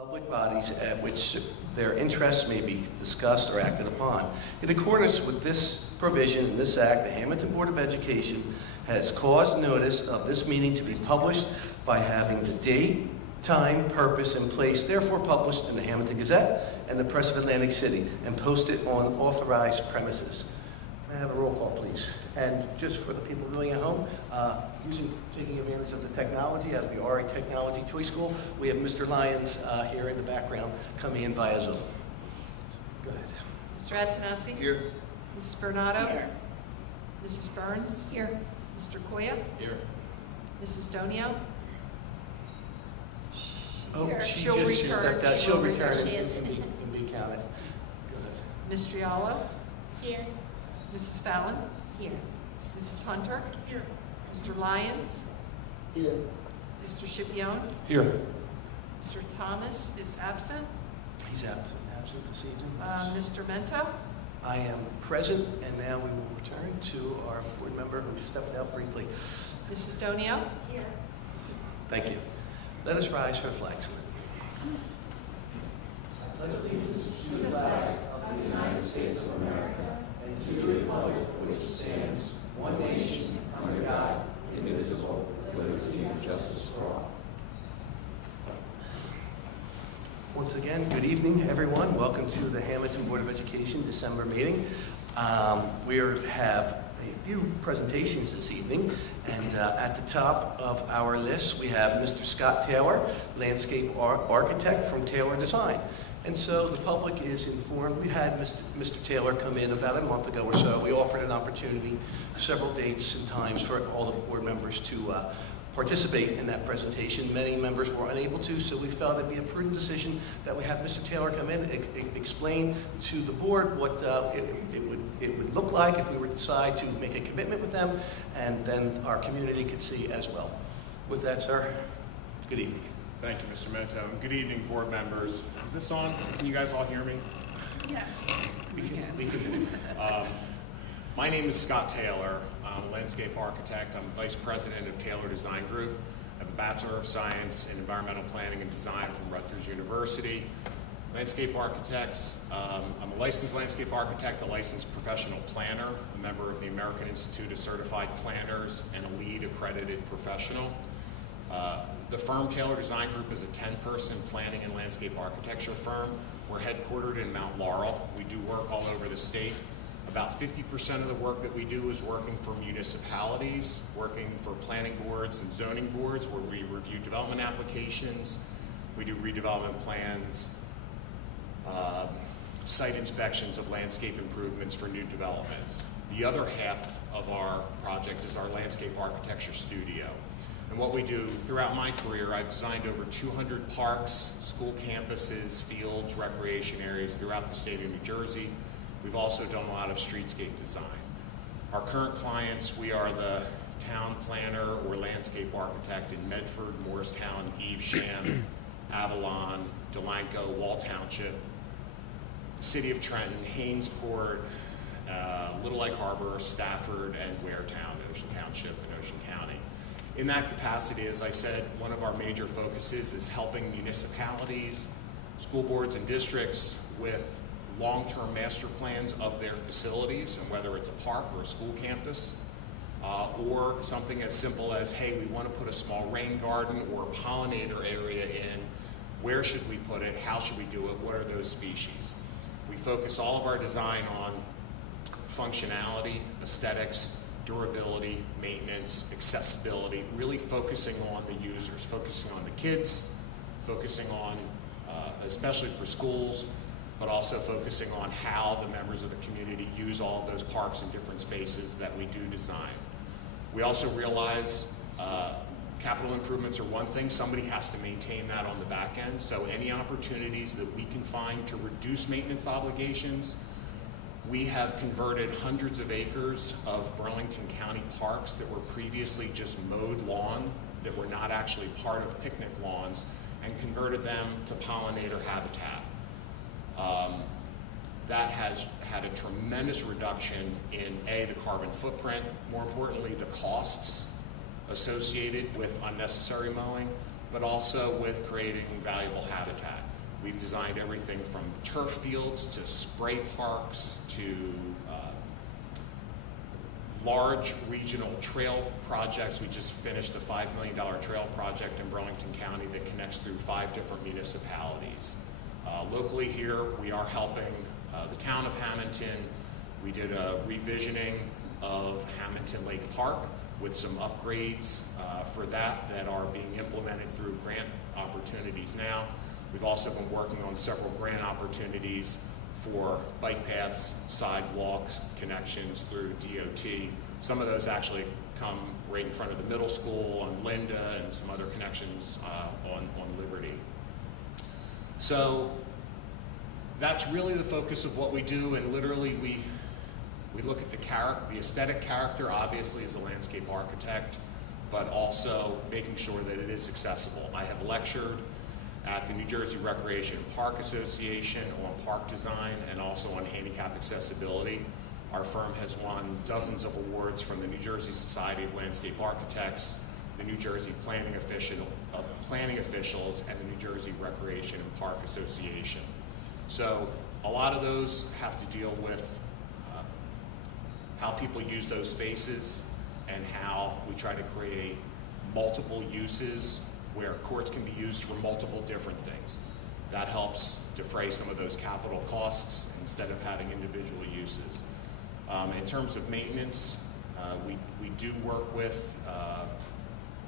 public bodies at which their interests may be discussed or acted upon. In accordance with this provision in this act, the Hammonton Board of Education has caused notice of this meeting to be published by having the date, time, purpose, and place therefore published in the Hammonton Gazette and the Press of Atlantic City and posted on authorized premises. May I have a roll call, please? And just for the people viewing at home, taking advantage of the technology, as we are a technology choice school, we have Mr. Lyons here in the background coming in via Zoom. Go ahead. Mr. Antonassi? Here. Mrs. Bernardo? Here. Mrs. Burns? Here. Mr. Koya? Here. Mrs. Donio? Oh, Here. she'll She'll just return. stepped out. She'll return She and is. be counted. Go ahead. Ms. Trialo? Here. Mrs. Fallon? Here. Mrs. Hunter? Here. Mr. Lyons? Here. Mr. Scipione? Here. Mr. Thomas is absent. He's absent this evening. Yes. Mr. Mento? I am present, and now we will return to our board member who stepped out briefly. Mrs. Donio? Here. Thank you. Let us rise for the flag salute. Once again, good evening, everyone. Welcome to the Hammonton Board of Education December meeting. We have a few presentations this evening, and at the top of our list, we have Mr. Scott Taylor, landscape architect from Taylor Design. And so the public is informed. We had Mr. Taylor come in about a month ago or so. We offered an opportunity, several dates and times for all the board members to participate in that presentation. Many members were unable to, so we felt it'd be a prudent decision that we have Mr. Taylor come in, explain to the board what it would look like if we were to decide to make a commitment with them, and then our community could see as well. With that, sir, good evening. Thank you, Mr. Mento. Good evening, board members. Is this on? Can you guys all hear me? Yes. We can. My name is Scott Taylor. I'm a landscape architect. I'm vice president of Taylor Design Group. I have a Bachelor of Science in Environmental Planning and Design from Rutgers University. Landscape architects, I'm a licensed landscape architect, a licensed professional planner, a member of the American Institute of Certified Planners, and a LEED accredited professional. The firm Taylor Design Group is a 10-person planning and landscape architecture firm. We're headquartered in Mount Laurel. We do work all over the state. About 50% of the work that we do is working for municipalities, working for planning boards and zoning boards, where we review development applications, we do redevelopment plans, site inspections of landscape improvements for new developments. The other half of our project is our landscape architecture studio. And what we do throughout my career, I've designed over 200 parks, school campuses, fields, recreation areas throughout the state of New Jersey. We've also done a lot of streetscape design. Our current clients, we are the town planner or landscape architect in Medford, Morristown, Evesham, Avalon, Delanco, Wall Township, the City of Trenton, Hainesport, Little Lake Harbor, Stafford, and Waretown, Ocean Township, and Ocean County. In that capacity, as I said, one of our major focuses is helping municipalities, school boards, and districts with long-term master plans of their facilities, and whether it's a park or a school campus, or something as simple as, hey, we want to put a small rain garden or a pollinator area in. Where should we put it? How should we do it? What are those species? We focus all of our design on functionality, aesthetics, durability, maintenance, accessibility, really focusing on the users, focusing on the kids, focusing on, especially for schools, but also focusing on how the members of the community use all of those parks and different spaces that we do design. We also realize capital improvements are one thing. Somebody has to maintain that on the back end. So any opportunities that we can find to reduce maintenance obligations, we have converted hundreds of acres of Burlington County parks that were previously just mowed lawn, that were not actually part of picnic lawns, and converted them to pollinator habitat. That has had a tremendous reduction in the carbon footprint, more importantly, the costs associated with unnecessary mowing, but also with creating valuable habitat. We've designed everything from turf fields to spray parks to large regional trail projects. We just finished a $5 million trail project in Burlington County that connects through 5 different municipalities. Locally here, we are helping the town of Hammonton. We did a revisioning of Hammonton Lake Park with some upgrades for that are being implemented through grant opportunities now. We've also been working on several grant opportunities for bike paths, sidewalks, connections through DOT. Some of those actually come right in front of the middle school on Linda and some other connections on Liberty. So that's really the focus of what we do, and literally we look at the aesthetic character, obviously as a landscape architect, but also making sure that it is accessible. I have lectured at the New Jersey Recreation and Park Association on park design and also on handicap accessibility. Our firm has won dozens of awards from the New Jersey Society of Landscape Architects, the New Jersey planning officials, and the New Jersey Recreation and Park Association. So a lot of those have to deal with how people use those spaces and how we try to create multiple uses where courts can be used for multiple different things. That helps defray some of those capital costs instead of having individual uses. In terms of maintenance, we do work with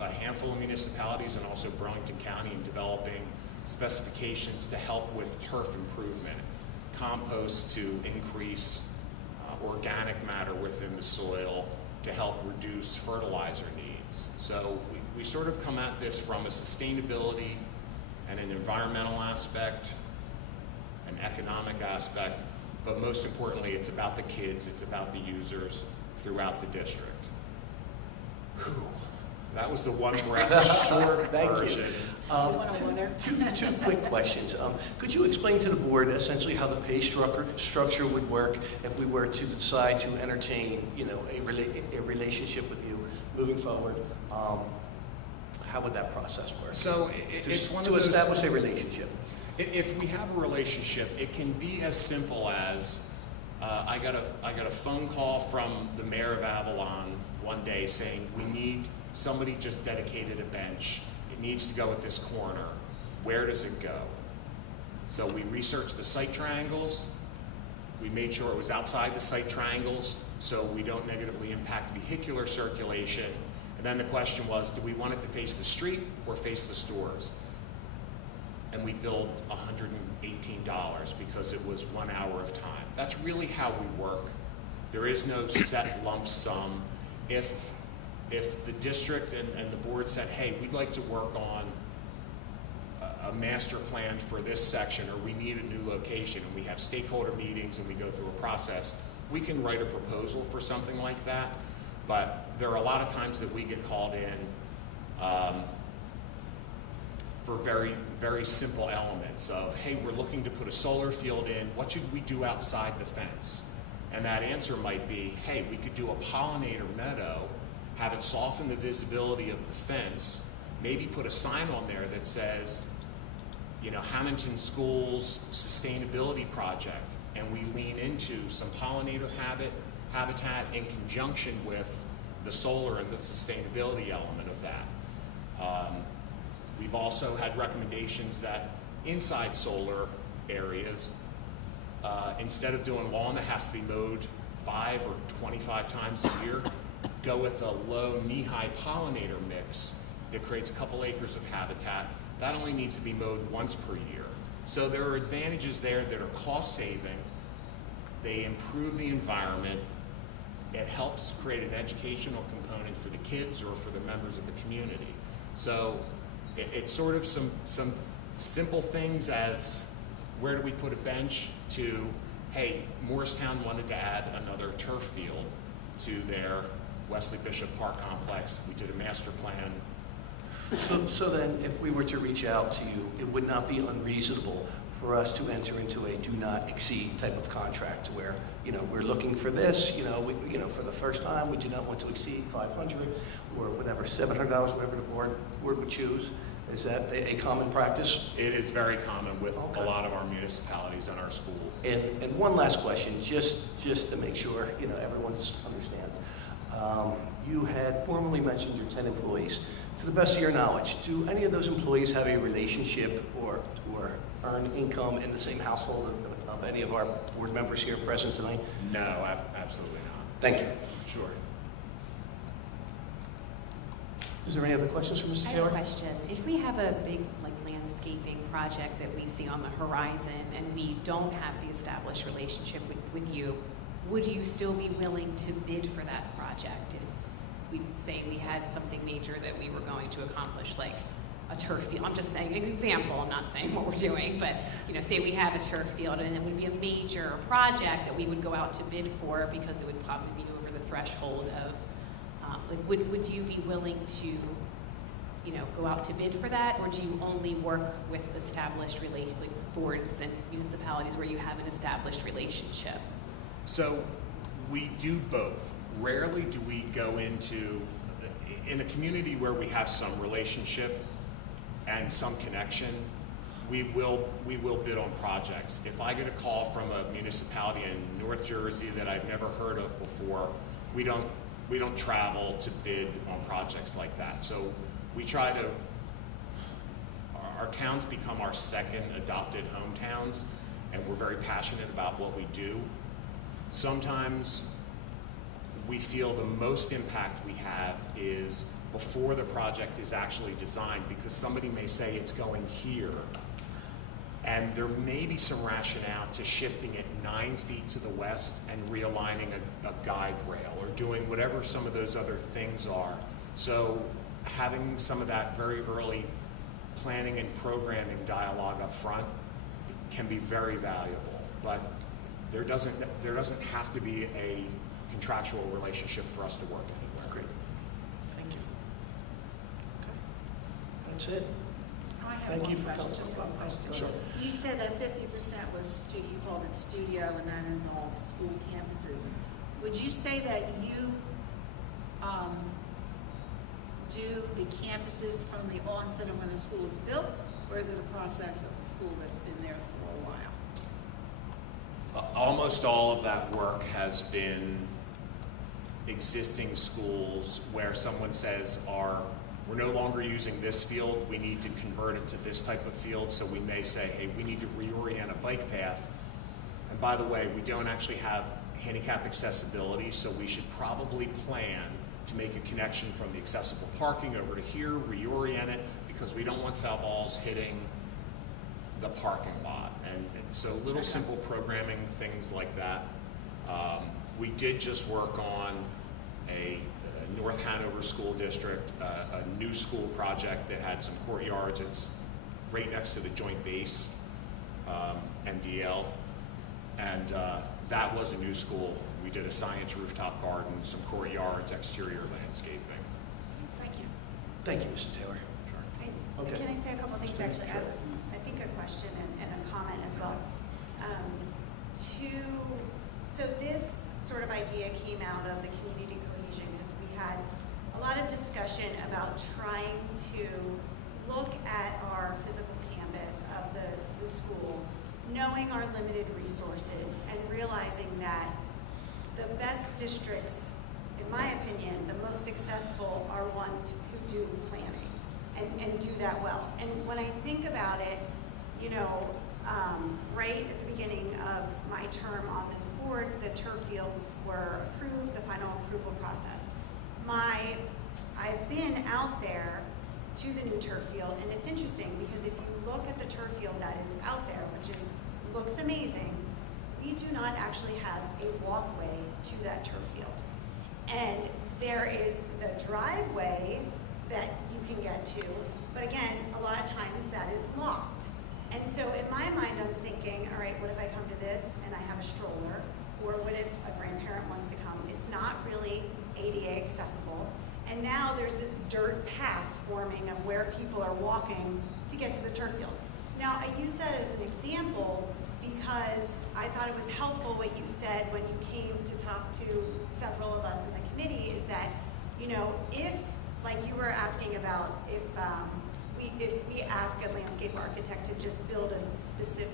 a handful of municipalities and also Burlington County in developing specifications to help with turf improvement, compost to increase organic matter within the soil to help reduce fertilizer needs. So we sort of come at this from a sustainability and an environmental aspect, an economic aspect, but most importantly, it's about the kids, it's about the users throughout the district. Whew. That was the one breath short version. Two quick questions. Could you explain to the board essentially how the pay structure would work if we were to decide to entertain, a relationship with you moving forward? How would that process work? So it's one of those, to establish a relationship. If we have a relationship, it can be as simple as I got a phone call from the mayor of Avalon one day saying we need somebody just dedicated a bench. It needs to go at this corner. Where does it go? So we researched the site triangles. We made sure it was outside the site triangles so we don't negatively impact vehicular circulation. And then the question was, do we want it to face the street or face the stores? And we billed $118 because it was 1 hour of time. That's really how we work. There is no set lump sum. If the district and the board said, hey, we'd like to work on a master plan for this section, or we need a new location, and we have stakeholder meetings and we go through a process, we can write a proposal for something like that. But there are a lot of times that we get called in for very, very simple elements of, hey, we're looking to put a solar field in, what should we do outside the fence? And that answer might be, hey, we could do a pollinator meadow, have it soften the visibility of the fence, maybe put a sign on there that says, Hammonton Schools Sustainability Project, and we lean into some pollinator habitat in conjunction with the solar and the sustainability element of that. We've also had recommendations that inside solar areas, instead of doing lawn that has to be mowed 5 or 25 times a year, go with a low knee-high pollinator mix that creates a couple acres of habitat. That only needs to be mowed once per year. So there are advantages there that are cost-saving. They improve the environment. It helps create an educational component for the kids or for the members of the community. So it's sort of some simple things as where do we put a bench to, hey, Morristown wanted to add another turf field to their Wesley Bishop Park complex. We did a master plan. So then if we were to reach out to you, it would not be unreasonable for us to enter into a do not exceed type of contract where, we're looking for this, for the first time, we do not want to exceed 500 or whatever, $700, whatever the board would choose. Is that a common practice? It is very common with Okay. a lot of our municipalities and our school. And one last question, just to make sure, everyone understands. You had formerly mentioned your 10 employees. To the best of your knowledge, do any of those employees have a relationship or earn income in the same household of any of our board members here present tonight? No, absolutely not. Thank you. Sure. Is there any other questions for Mr. I have Taylor? a question. If we have a big landscaping project that we see on the horizon and we don't have the established relationship with you, would you still be willing to bid for that project if we say we had something major that we were going to accomplish, like a turf field? I'm just saying an example. I'm not saying what we're doing, but say we have a turf field and it would be a major project that we would go out to bid for because it would probably be over the threshold of would you be willing to, go out to bid for that, or do you only work with established boards and municipalities where you have an established relationship? So we do both. Rarely do we go in a community where we have some relationship and some connection, we will bid on projects. If I get a call from a municipality in North Jersey that I've never heard of before, we don't travel to bid on projects like that. So we try to, our towns become our second adopted hometowns, and we're very passionate about what we do. Sometimes we feel the most impact we have is before the project is actually designed, because somebody may say it's going here, and there may be some rationale to shifting it 9 feet to the west and realigning a guide rail or doing whatever some of those other things are. So having some of that very early planning and programming dialogue up front can be very valuable, but there doesn't have to be a contractual relationship for us to work anywhere. Great. Thank you. Okay. That's it. I have Thank you one for question, coming. just one question. Sure. You said that 50% was you called it studio, and that involved school campuses. Would you say that you do the campuses from the onset of when the school is built, or is it a process of a school that's been there for a while? Almost all of that work has been existing schools where someone says, we're no longer using this field, we need to convert it to this type of field, so we may say, hey, we need to reorient a bike path. And by the way, we don't actually have handicap accessibility, so we should probably plan to make a connection from the accessible parking over to here, reorient it, because we don't want foul balls hitting the parking lot. And so little simple programming, things like that. We did just work on a North Hanover School District, a new school project that had some courtyards. It's right next to the joint base, MDL, and that was a new school. We did a science rooftop garden, some courtyards, exterior landscaping. Thank you. Thank you, Mr. Taylor. Sure. Okay. Can I say a couple things, Sure, actually? sure. I think a question and a comment as well. So this sort of idea came out of the community cohesion, because we had a lot of discussion about trying to look at our physical campus of the school, knowing our limited resources and realizing that the best districts, in my opinion, the most successful are ones who do planning and do that well. And when I think about it, right at the beginning of my term on this board, the turf fields were approved, the final approval process. I've been out there to the new turf field, and it's interesting because if you look at the turf field that is out there, which looks amazing, we do not actually have a walkway to that turf field. And there is the driveway that you can get to, but again, a lot of times that is locked. And so in my mind, I'm thinking, all right, what if I come to this and I have a stroller? Or what if a grandparent wants to come? It's not really ADA accessible. And now there's this dirt path forming of where people are walking to get to the turf field. Now, I use that as an example because I thought it was helpful what you said when you came to talk to several of us in the committee, is that, if, like you were asking about, if if we ask a landscape architect to just build a specific,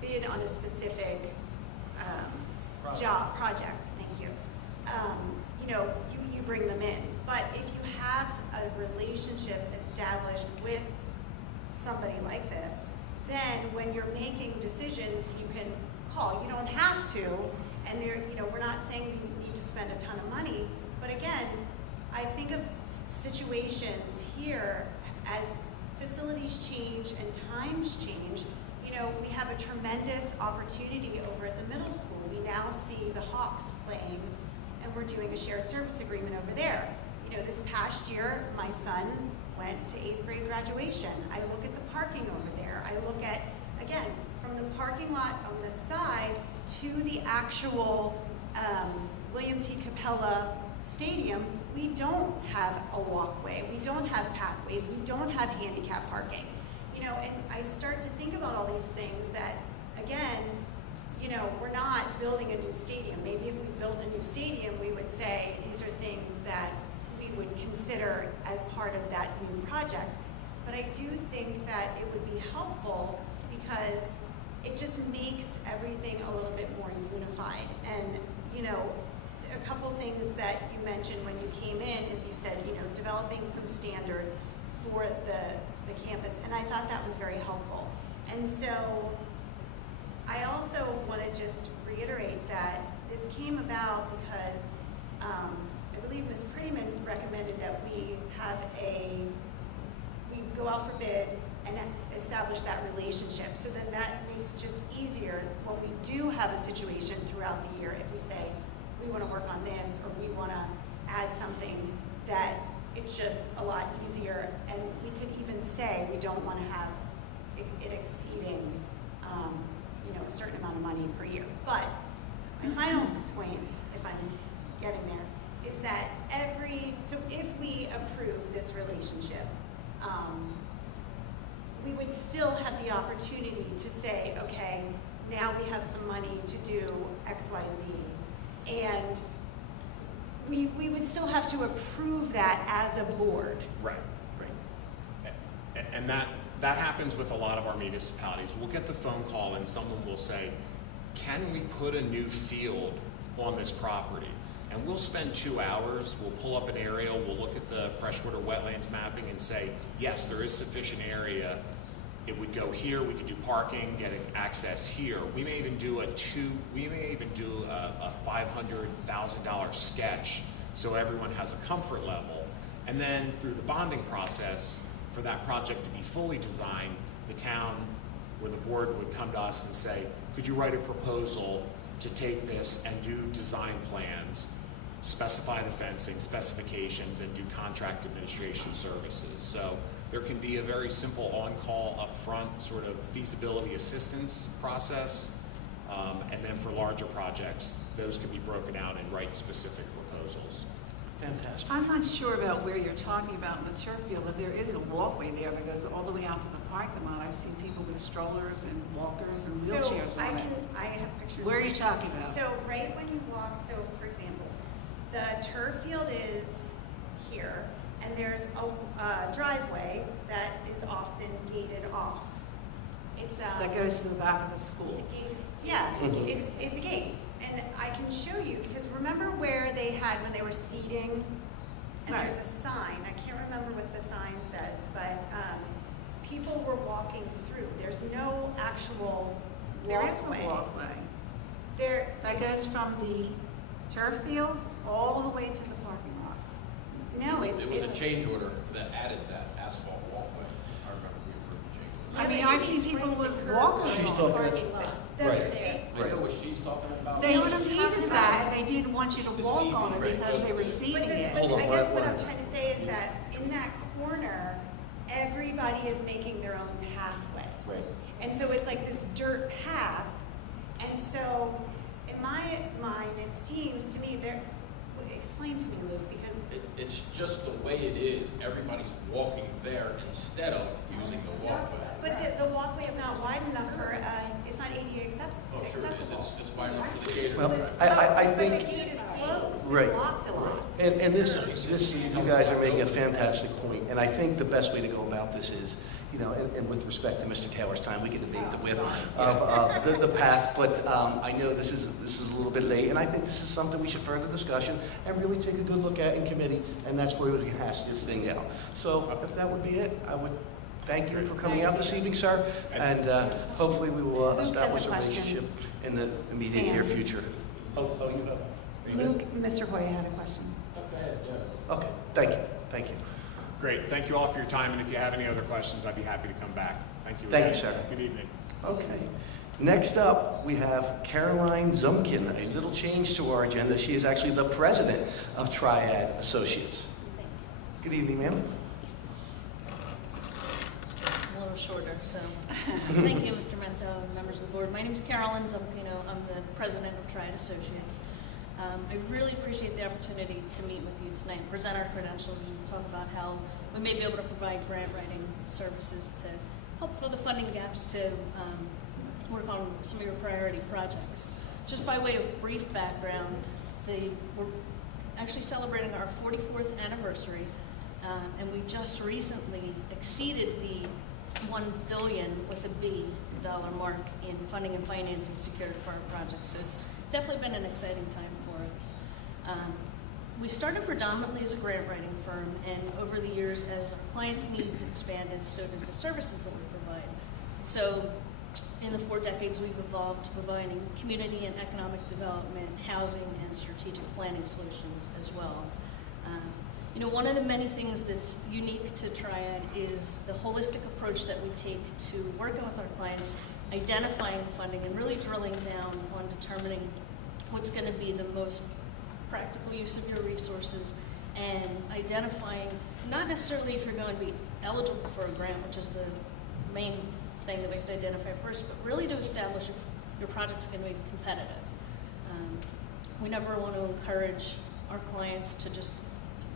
bid on a specific project, thank you. You know, you bring them in. But if you have a relationship established with somebody like this, then when you're making decisions, you can call. You don't have to, and you know, we're not saying you need to spend a ton of money, but again, I think of situations here as facilities change and times change. You know, we have a tremendous opportunity over at the middle school. We now see the Hawks playing, and we're doing a shared service agreement over there. You know, this past year, my son went to 8th grade graduation. I look at the parking over there. I look at, again, from the parking lot on the side to the actual William T. Capella Stadium, we don't have a walkway. We don't have pathways. We don't have handicap parking. You know, and I start to think about all these things that, again, you know, we're not building a new stadium. Maybe if we built a new stadium, we would say these are things that we would consider as part of that new project. But I do think that it would be helpful because it just makes everything a little bit more unified. And, you know, a couple things that you mentioned when you came in is you said, you know, developing some standards for the campus, and I thought that was very helpful. And so I also want to just reiterate that this came about because I believe Ms. Prettyman recommended that we go out for bid and establish that relationship. So then that makes it just easier when we do have a situation throughout the year, if we say, we want to work on this, or we want to add something, that it's just a lot easier. And we could even say we don't want to have it exceeding, you know, a certain amount of money per year. But my final point, if I'm getting there, is that so if we approve this relationship, we would still have the opportunity to say, okay, now we have some money to do X, Y, Z. And we would still have to approve that as a board. Right. And that happens with a lot of our municipalities. We'll get the phone call and someone will say, can we put a new field on this property? And we'll spend 2 hours, we'll pull up an aerial, we'll look at the freshwater wetlands mapping and say, yes, there is sufficient area. It would go here, we could do parking, getting access here. We may even do a $500,000 sketch so everyone has a comfort level. And then through the bonding process, for that project to be fully designed, the town or the board would come to us and say, could you write a proposal to take this and do design plans, specify the fencing, specifications, and do contract administration services. So there can be a very simple on-call upfront sort of feasibility assistance process. And then for larger projects, those can be broken out and write specific proposals. Fantastic. I'm not sure about where you're talking about in the turf field, but there is a walkway there that goes all the way out to the parking lot. I've seen people with strollers and walkers and wheelchairs So on it. I have pictures. Where are you talking about? So right when you walk, so for example, the turf field is here, and there's a driveway that is often gated off. It's That goes to the back of the school. yeah, Mhm. it's a gate, and I can show you, because remember where they had, when they were seating, and Right. there's a sign, I can't remember what the sign says, but people were walking through. There's no actual There is walkway. a walkway. There, That goes from the turf field all the way to the parking lot. no, It was a it's, change order that added that asphalt walkway. I remember we approved the change order. I Yeah, mean, but I've seen it's people right with at the walkers She's on. talking Parking lot. the- Right. it- I know what she's talking about. They know what I'm talking seeded about? that, and they didn't want you to The walk seeding, on it right. because they were But, seeding the, it. but Hold on, I guess what- what I'm trying to say is that in that corner, everybody is making their own pathway. Right. And so it's like this dirt path. And so in my mind, it seems to me explain to me, Luke, because It's just the way it is. Everybody's walking there instead of using the walkway. but the walkway is not wide enough for, it's not ADA Oh, sure it is. accessible. It's wide enough for the gated. Well, drive. I But think, the gate is closed. It's Right. blocked a lot. And this, you guys are making a fantastic point, and I think the best way to go about this is, you know, and with respect to Mr. Taylor's time, we can debate the width of the path, but I know this is a little bit late, and I think this is something we should further discussion and really take a good look at in committee, and that's where we can hash this thing out. So if that would be it, I would thank you for coming out this evening, sir, and hopefully we will Luke has establish a a question. relationship in the immediate Sam. near future. Oh, you have? Are you good? Luke, Mr. Hoya had a question. Go ahead, yeah. Okay, thank you. Great, thank you all for your time, and if you have any other questions, I'd be happy to come back. Thank you. Thank again. you, sir. Good evening. Okay. Next up, we have Caroline Zumkin. A little change to our agenda. She is actually the president of Triad Associates. Good evening, ma'am. A little shorter, so thank you, Mr. Mento and members of the board. My name is Carolyn Zumpino. I'm the president of Triad Associates. I really appreciate the opportunity to meet with you tonight, present our credentials, and talk about how we may be able to provide grant writing services to help fill the funding gaps to work on some of your priority projects. Just by way of brief background, we're actually celebrating our 44th anniversary, and we just recently exceeded the $1 billion with a B dollar mark in funding and financing secured for our projects. So it's definitely been an exciting time for us. We started predominantly as a grant writing firm, and over the years, as our clients' needs expanded, so did the services that we provide. So in the 4 decades, we've evolved to providing community and economic development, housing, and strategic planning solutions as well. You know, one of the many things that's unique to Triad is the holistic approach that we take to working with our clients, identifying funding, and really drilling down on determining what's going to be the most practical use of your resources, and identifying not necessarily if you're going to be eligible for a grant, which is the main thing that we have to identify first, but really to establish if your project's going to be competitive. We never want to encourage our clients to just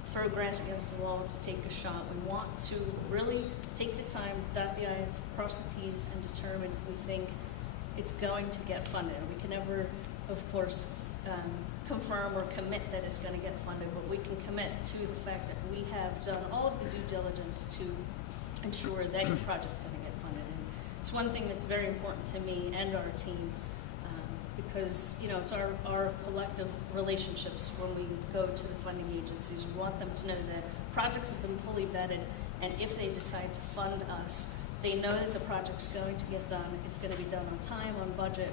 throw grants against the wall to take a shot. We want to really take the time, dot the I's, cross the T's, and determine if we think it's going to get funded. We can never, of course, confirm or commit that it's going to get funded, but we can commit to the fact that we have done all of the due diligence to ensure that your project's going to get funded. And it's one thing that's very important to me and our team, because, you know, it's our collective relationships when we go to the funding agencies. We want them to know that projects have been fully vetted, and if they decide to fund us, they know that the project's going to get done, it's going to be done on time, on budget,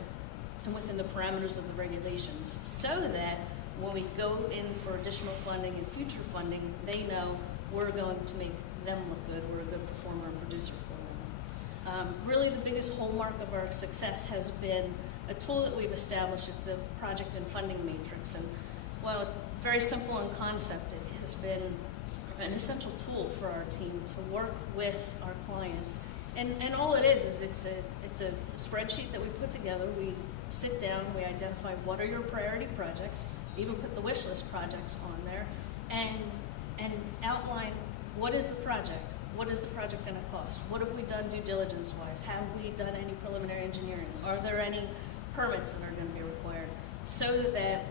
and within the parameters of the regulations, so that when we go in for additional funding and future funding, they know we're going to make them look good, we're a good performer and producer for them. Really, the biggest hallmark of our success has been a tool that we've established. It's a project and funding matrix, and while it's very simple in concept, it has been an essential tool for our team to work with our clients. And all it is it's a spreadsheet that we put together. We sit down, we identify what are your priority projects, even put the wish list projects on there, and outline what is the project. What is the project going to cost? What have we done due diligence-wise? Have we done any preliminary engineering? Are there any permits that are going to be required? So that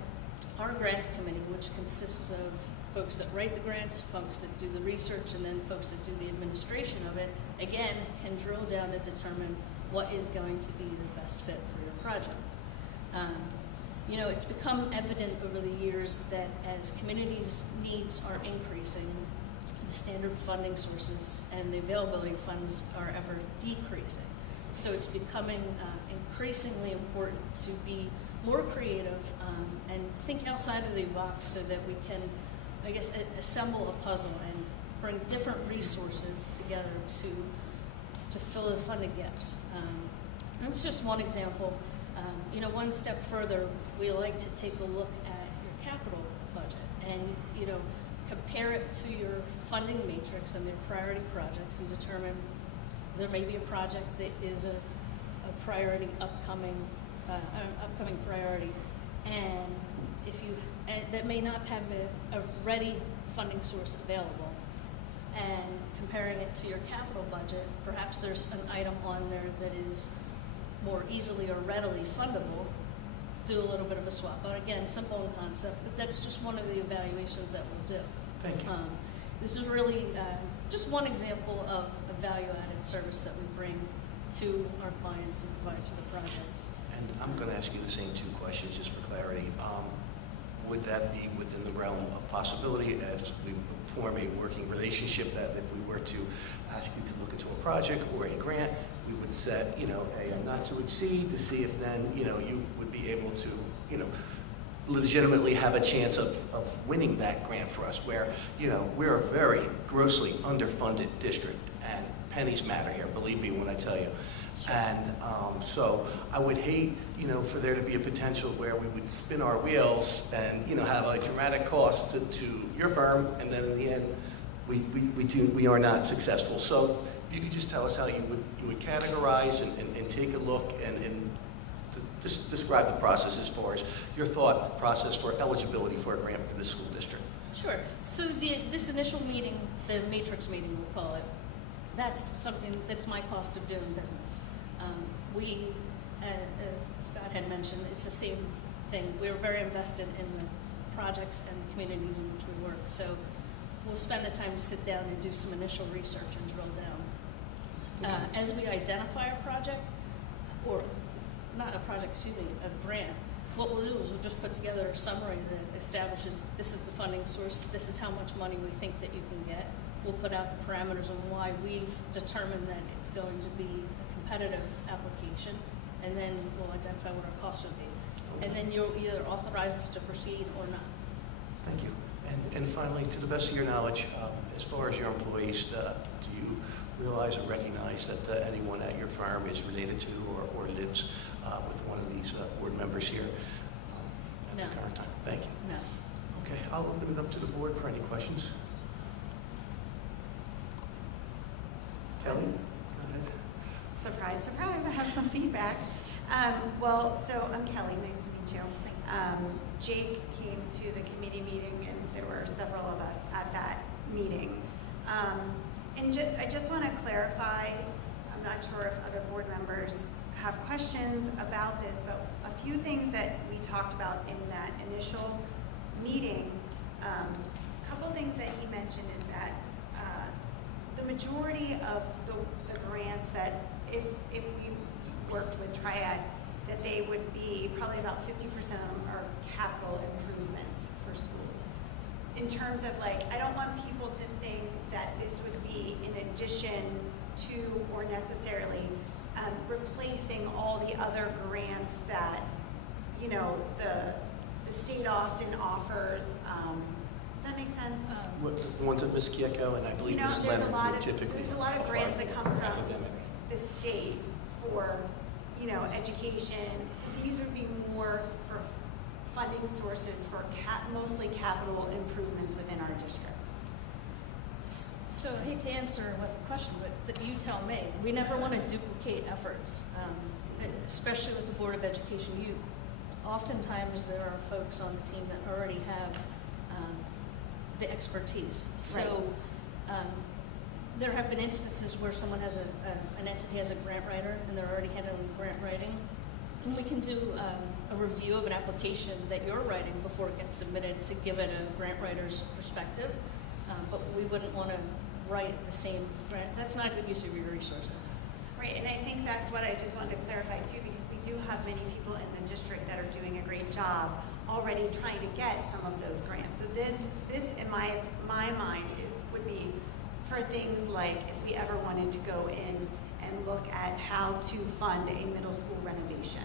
our grants committee, which consists of folks that write the grants, folks that do the research, and then folks that do the administration of it, again, can drill down and determine what is going to be the best fit for your project. You know, it's become evident over the years that as communities' needs are increasing, the standard funding sources and the availability of funds are ever decreasing. So it's becoming increasingly important to be more creative and think outside of the box so that we can, I guess, assemble a puzzle and bring different resources together to fill the funding gaps. And that's just one example. You know, one step further, we like to take a look at your capital budget and, you know, compare it to your funding matrix and their priority projects and determine there may be a project that is a priority upcoming priority, and that may not have a ready funding source available, and comparing it to your capital budget, perhaps there's an item on there that is more easily or readily fundable, do a little bit of a swap. But again, simple in concept, but that's just one of the evaluations that we'll do. Thank you. This is really just one example of a value-added service that we bring to our clients and provide to the projects. And I'm going to ask you the same two questions just for clarity. Would that be within the realm of possibility as we form a working relationship that if we were to ask you to look into a project or a grant, we would set, a not to exceed to see if then, you would be able to, legitimately have a chance of winning that grant for us where, we're a very grossly underfunded district and pennies matter here, believe me when I tell you. And so I would hate, for there to be a potential where we would spin our wheels and, have a dramatic cost to your firm, and then in the end, we are not successful. So if you could just tell us how you would categorize and take a look and just describe the process as far as your thought process for eligibility for a grant for this school district. Sure. So this initial meeting, the matrix meeting we'll call it, that's something that's my cost of doing business. We, as Scott had mentioned, it's the same thing. We're very invested in the projects and the communities in which we work. So we'll spend the time to sit down and do some initial research and drill down. As we identify a project, or not a project, excuse me, a grant, what we'll do is we'll just put together a summary that establishes this is the funding source, this is how much money we think that you can get. We'll put out the parameters on why we've determined that it's going to be a competitive application, and then we'll identify what our costs would be. And then you'll either authorize us to proceed or not. Thank you. And finally, to the best of your knowledge, as far as your employees, do you realize or recognize that anyone at your firm is related to or lives with one of these board members here at No. the current time? Thank you. No. Okay, I'll open it up to the board for any questions. Kelly? Go ahead. Surprise, surprise, I have some feedback. So I'm Kelly, nice to meet you. Jake came to the committee meeting, and there were several of us at that meeting. I just want to clarify, I'm not sure if other board members have questions about this, but a few things that we talked about in that initial meeting, a couple things that he mentioned is that the majority of the grants that if we worked with Triad, that they would be probably about 50% of them are capital improvements for schools. In terms of I don't want people to think that this would be in addition to or necessarily replacing all the other grants that, the state often offers. Does that make sense? The ones that Ms. Kieko and I believe Ms. There's Leonard a lot would of typically. there's a lot of grants that come from academic. the state for, education. So these would be more for funding sources for mostly capital improvements within our district. So I hate to answer with a question, but you tell me. We never want to duplicate efforts, especially with the Board of Education. Oftentimes there are folks on the team that already have the expertise. So there have been instances where someone has an entity has a grant writer and they're already handling grant writing. And we can do a review of an application that you're writing before it gets submitted to give it a grant writer's perspective. But we wouldn't want to write the same grant. That's not a good use of your resources. Right, and I think that's what I just wanted to clarify too, because we do have many people in the district that are doing a great job already trying to get some of those grants. So this in my mind, it would be for things like if we ever wanted to go in and look at how to fund a middle school renovation,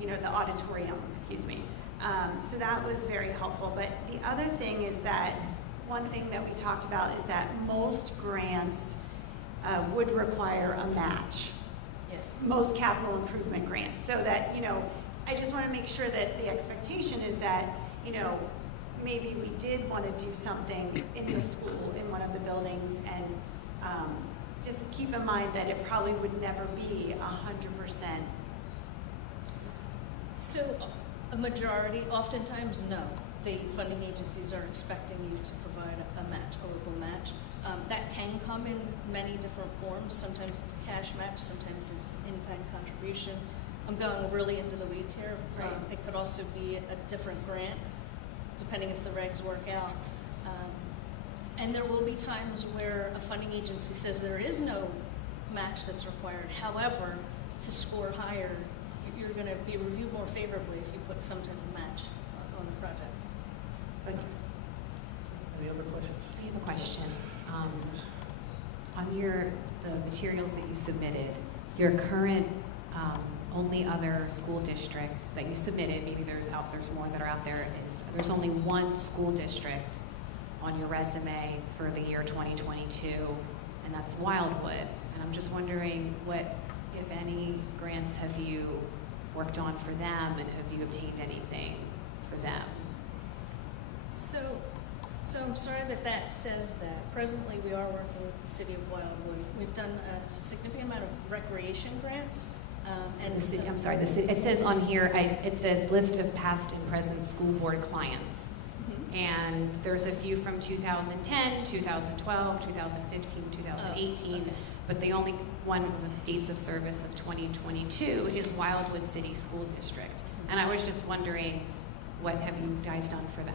the auditorium, excuse me. So that was very helpful. But the other thing is that one thing that we talked about is that most grants would require a match. Yes. Most capital improvement grants. So that, I just want to make sure that the expectation is that, maybe we did want to do something in the school, in one of the buildings, and just keep in mind that it probably would never be 100%. So a majority, oftentimes, no. The funding agencies are expecting you to provide a match, a local match. That can come in many different forms. Sometimes it's a cash match, sometimes it's in-kind contribution. I'm going really into the weeds here. Right. It could also be a different grant, depending if the regs work out. And there will be times where a funding agency says there is no match that's required. However, to score higher, you're going to be reviewed more favorably if you put some type of match on the project. Thank you. Any other questions? I have a question. On the materials that you submitted, your current only other school district that you submitted, maybe there's more that are out there, is there's only one school district on your resume for the year 2022, and that's Wildwood. And I'm just wondering what, if any, grants have you worked on for them, and have you obtained anything for them? So I'm sorry that says that. Presently, we are working with the city of Wildwood. We've done a significant amount of recreation grants. And I'm sorry, it says on here, it says list of past and present school board clients. Mhm. And there's a few from 2010, 2012, 2015, 2018, okay. but the only one with dates of service of 2022 is Wildwood City School District. And I was just wondering, what have you guys done for that?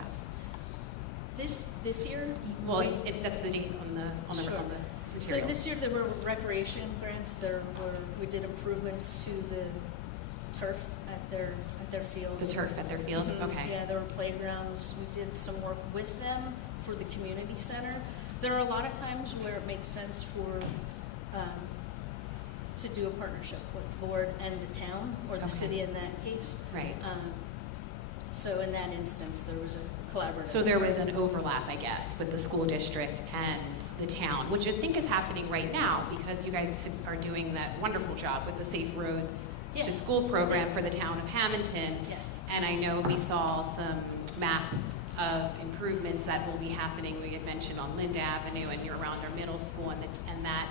This year? Well, that's the date on the Sure. So material. this year there were recreation grants. We did improvements to the turf at their fields. The turf at their field? Mhm. Okay. Yeah, there were playgrounds. We did some work with them for the community center. There are a lot of times where it makes sense to do a partnership with the board and the town, or the Okay. city in that case. Right. So in that instance, there was a collaborative. So there was an overlap, I guess, with the school district and the town, which I think is happening right now because you guys are doing that wonderful job with the Safe Roads to Yes. School program for the town of Hammonton. Yes. And I know we saw some map of improvements that will be happening. We had mentioned on Lind Avenue and you're around our middle school, and that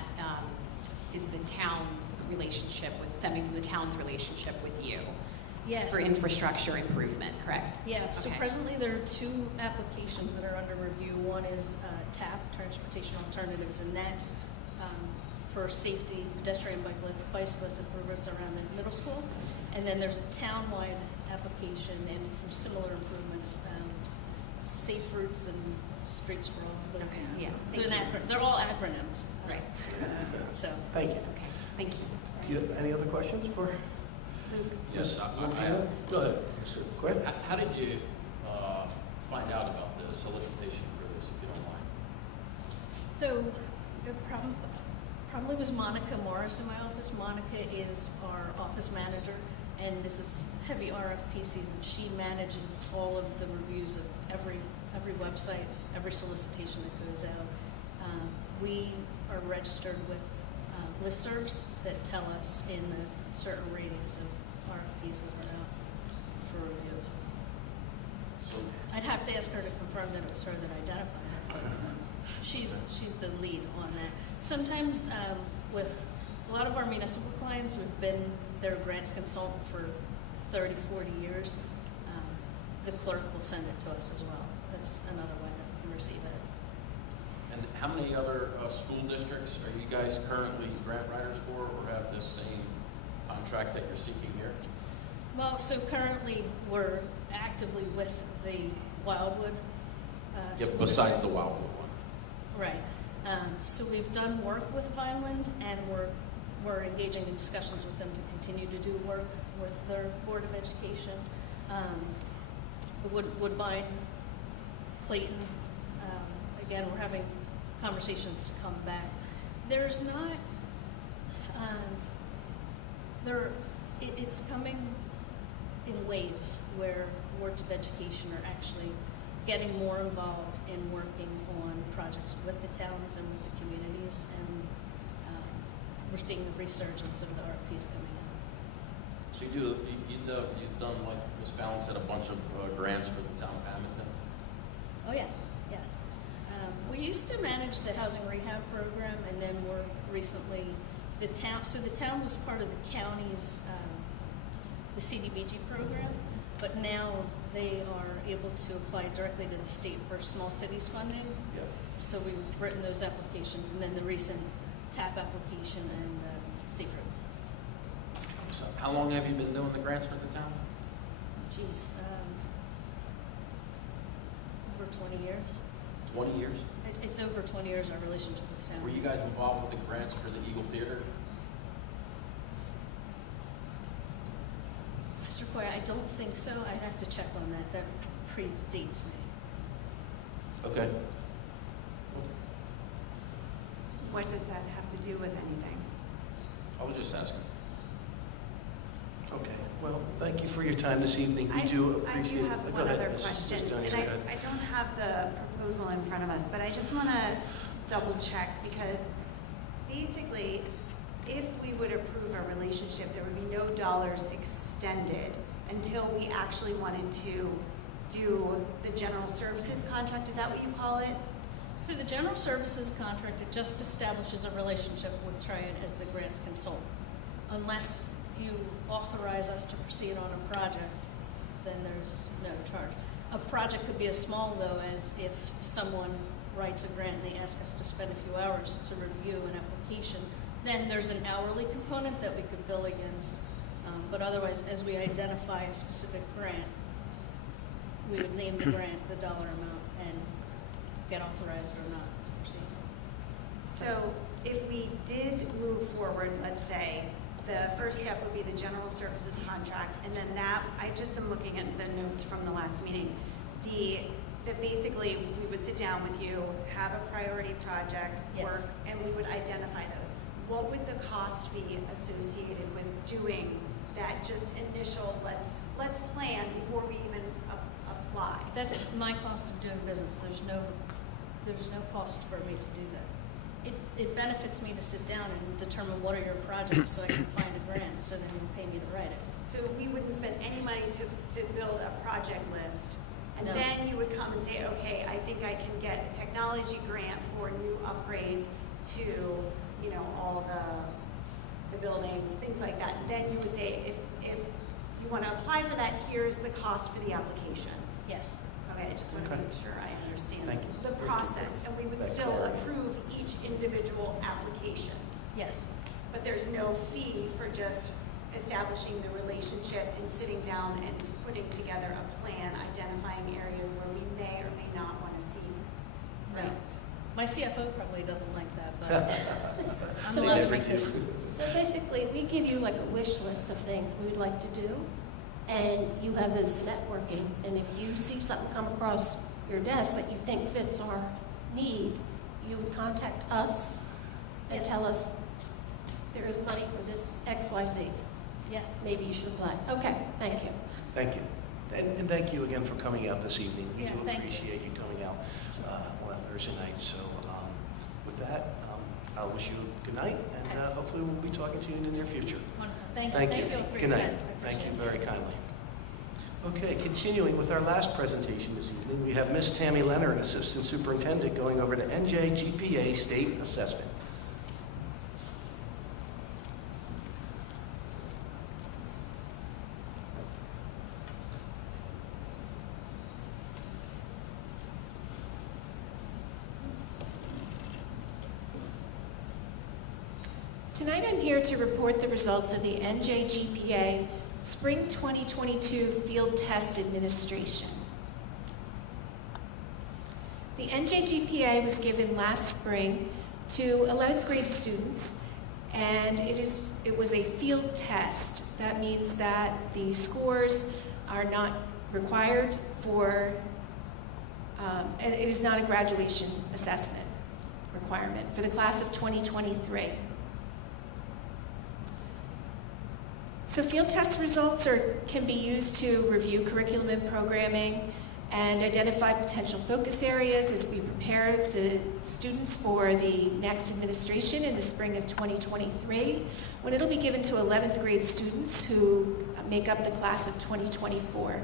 is the town's relationship with, stemming from the town's relationship with you Yes. for infrastructure improvement, correct? Yeah, so Okay. presently there are two applications that are under review. One is TAP, Transportation Alternatives, and that's for safety, pedestrian, bicyclist improvements around the middle school. And then there's a town-wide application and for similar improvements, safe routes and streets for all. Okay, yeah. So Thank you. they're all acronyms. Right. So, Thank you. Okay, thank you. Do you have any other questions for? Yes, I Luke? have. Go ahead, Mr. Quinn. How did you find out about the solicitation for this, if you don't mind? so it probably was Monica Morris in my office. Monica is our office manager, and this is heavy RFP season. She manages all of the reviews of every website, every solicitation that goes out. We are registered with listservs that tell us in a certain radius of RFPs that are out for review. So, I'd have to ask her to confirm that it was her that identified it, but she's the lead on that. Sometimes with a lot of our municipal clients, we've been their grants consultant for 30, 40 years. The clerk will send it to us as well. That's another way that we can receive it. and how many other school districts are you guys currently grant writers for, or have this same contract that you're seeking here? Well, so currently we're actively with the Wildwood school Besides district. the Wildwood one. Right. So we've done work with Vineland, and we're engaging in discussions with them to continue to do work with their Board of Education. The Woodbine, Clayton, again, we're having conversations to come back. There's not, it's coming in waves where boards of education are actually getting more involved in working on projects with the towns and with the communities, and we're seeing a resurgence of the RFPs coming in. So you've done, like Ms. Fallon said, a bunch of grants for the town of Hammonton? Oh, yeah, yes. We used to manage the housing rehab program, and then we're recently, the town was part of the county's, the CDBG program, but now they are able to apply directly to the state for small cities funding. Yep. So we've written those applications, and then the recent TAP application and safe roads. So How long have you been doing the grants for the town? Geez, over 20 years. 20 years? It's over 20 years, our relationship with the town. Were you guys involved with the grants for the Eagle Theater? Mr. Coy, I don't think so. I'd have to check on that. That predates me. Okay. What does that have to do with anything? I was just asking. Okay, well, thank you for your time this evening. We do appreciate it. I do have Go one ahead, other Ms. question, Jones, and go ahead. I don't have the proposal in front of us, but I just want to double check, because basically, if we would approve a relationship, there would be no dollars extended until we actually wanted to do the general services contract. Is that what you call it? So the general services contract, it just establishes a relationship with Triad as the grants consultant. Unless you authorize us to proceed on a project, then there's no charge. A project could be as small, though, as if someone writes a grant and they ask us to spend a few hours to review an application, then there's an hourly component that we could bill against. But otherwise, as we identify a specific grant, we would name the grant, the dollar amount, and get authorized or not to proceed. So if we did move forward, let's say, the first step would be the general services contract, and then that, I just am looking at the notes from the last meeting, that basically we would sit down with you, have a priority project, Yes. work, and we would identify those. What would the cost be associated with doing that just initial, let's plan before we even apply? That's my cost of doing business. There's no cost for me to do that. It benefits me to sit down and determine what are your projects so I can find a grant, so then you'll pay me to write it. So we wouldn't spend any money to build a project list, and No. then you would come and say, okay, I think I can get a technology grant for new upgrades to, you know, all the buildings, things like that. And then you would say, if you want to apply for that, here's the cost for the application. Yes. Okay, I just want to Okay. make sure I understand Thank you. the process, and we would That's still clarity. approve each individual application. Yes. But there's no fee for just establishing the relationship and sitting down and putting together a plan, identifying areas where we may or may not want to see No. grants. My CFO probably doesn't like that, but I'm So the let's- executive. So basically, we give you like a wish list of things we would like to do, and you have this networking, and if you see something come across your desk that you think fits our need, you would contact us and Yes. tell us there is money for this XYZ. Yes. Maybe you should apply. Okay, thank you. Thank you. And thank you again for coming out this evening. We Yeah, do thank you. appreciate you coming out on a Thursday night. So with that, I'll wish you good night, and hopefully we'll be talking to you in the near future. Wonderful. Thank you. Thank Thank you. you for Good your night. time. I Thank you appreciate it. very kindly. Okay, continuing with our last presentation this evening, we have Miss Tammy Leonard, Assistant Superintendent, going over to NJGPA State Assessment. Tonight I'm here to report the results of the NJGPA Spring 2022 Field Test Administration. The NJGPA was given last spring to 11th grade students, and it was a field test. That means that the scores are not required for, and it is not a graduation assessment requirement for the class of 2023. So field test results can be used to review curriculum and programming and identify potential focus areas as we prepare the students for the next administration in the spring of 2023, when it'll be given to 11th grade students who make up the class of 2024.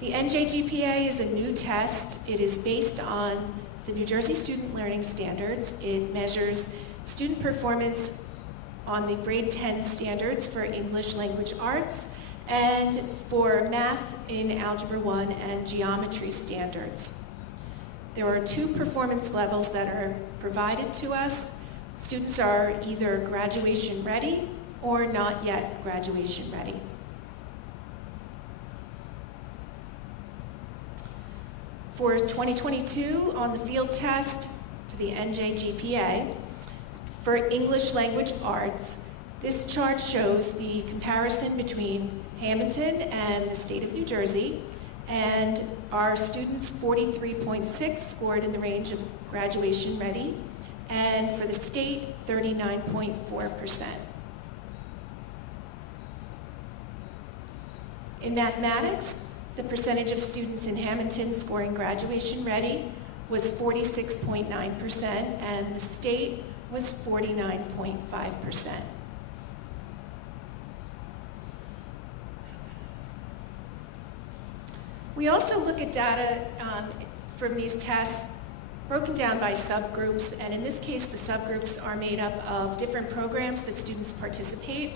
The NJGPA is a new test. It is based on the New Jersey Student Learning Standards. It measures student performance on the grade 10 standards for English language arts and for math in Algebra 1 and geometry standards. There are 2 performance levels that are provided to us. Students are either graduation ready or not yet graduation ready. For 2022, on the field test for the NJGPA, for English Language Arts, this chart shows the comparison between Hammonton and the state of New Jersey, and our students 43.6 scored in the range of graduation ready, and for the state 39.4%. In mathematics, the percentage of students in Hammonton scoring graduation ready was 46.9%, and the state was 49.5%. We also look at data from these tests broken down by subgroups, and in this case, the subgroups are made up of different programs that students participate.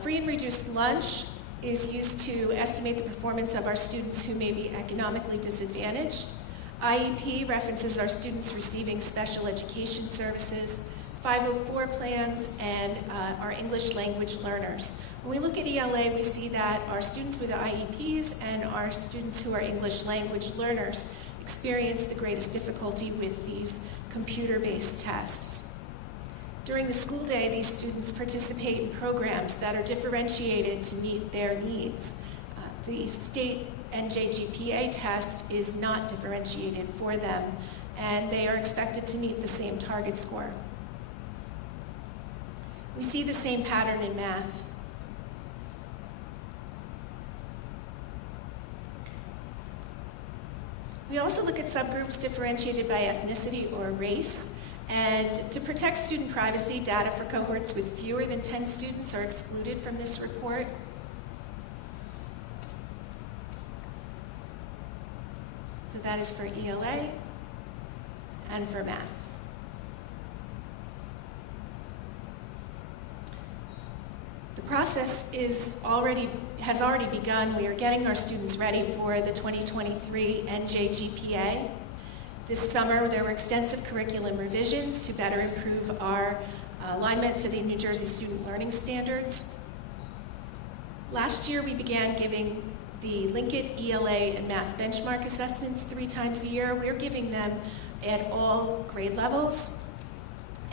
Free and reduced lunch is used to estimate the performance of our students who may be economically disadvantaged. IEP references our students receiving special education services, 504 plans, and our English language learners. When we look at ELA, we see that our students with IEPs and our students who are English language learners experience the greatest difficulty with these computer-based tests. During the school day, these students participate in programs that are differentiated to meet their needs. The state NJGPA test is not differentiated for them, and they are expected to meet the same target score. We see the same pattern in math. We also look at subgroups differentiated by ethnicity or race, and to protect student privacy, data for cohorts with fewer than 10 students are excluded from this report. So that is for ELA and for math. The process has already begun. We are getting our students ready for the 2023 NJGPA. This summer, there were extensive curriculum revisions to better improve our alignment to the New Jersey Student Learning Standards. Last year, we began giving the Linkit, ELA, and math benchmark assessments 3 times a year. We're giving them at all grade levels,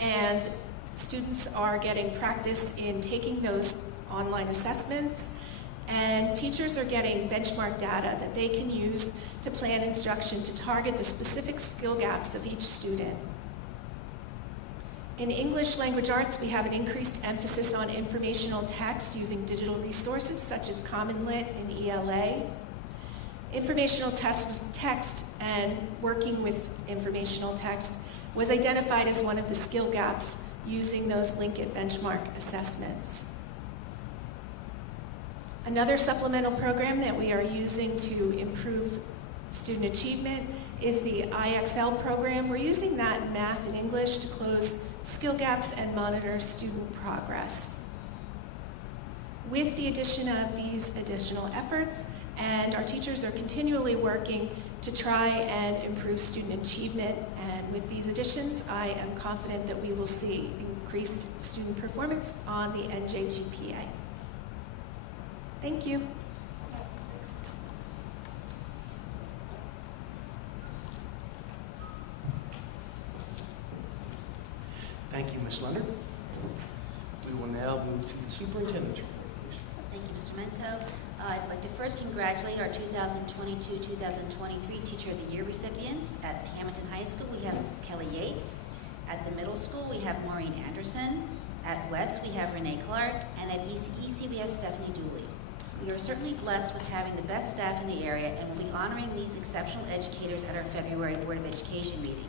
and students are getting practice in taking those online assessments, and teachers are getting benchmark data that they can use to plan instruction to target the specific skill gaps of each student. In English Language Arts, we have an increased emphasis on informational text using digital resources such as Common Lit and ELA. Informational text and working with informational text was identified as one of the skill gaps using those Linkit benchmark assessments. Another supplemental program that we are using to improve student achievement is the IXL program. We're using that in math and English to close skill gaps and monitor student progress. With the addition of these additional efforts, and our teachers are continually working to try and improve student achievement, and with these additions, I am confident that we will see increased student performance on the NJGPA. Thank you. Thank you, Ms. Leonard. We will now move to the superintendent's report. Thank you, Mr. Mento. I'd like to first congratulate our 2022-2023 Teacher of the Year recipients. At Hammonton High School, we have Mrs. Kelly Yates. At the middle school, we have Maureen Anderson. At West, we have Renee Clark. And at EC, we have Stephanie Dooley. We are certainly blessed with having the best staff in the area and will be honoring these exceptional educators at our February Board of Education meeting.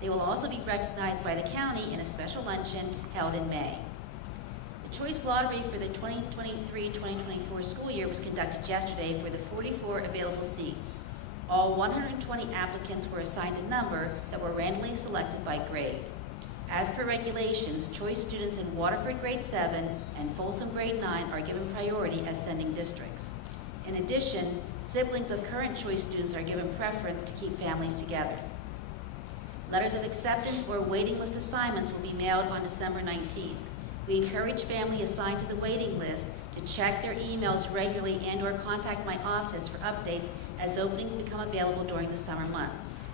They will also be recognized by the county in a special luncheon held in May. The choice lottery for the 2023-2024 school year was conducted yesterday for the 44 available seats. All 120 applicants were assigned a number that were randomly selected by grade. As per regulations, choice students in Waterford grade 7 and Folsom grade 9 are given priority as sending districts. In addition, siblings of current choice students are given preference to keep families together. Letters of acceptance or waiting list assignments will be mailed on December 19th. We encourage families assigned to the waiting list to check their emails regularly and/or contact my office for updates as openings become available during the summer months.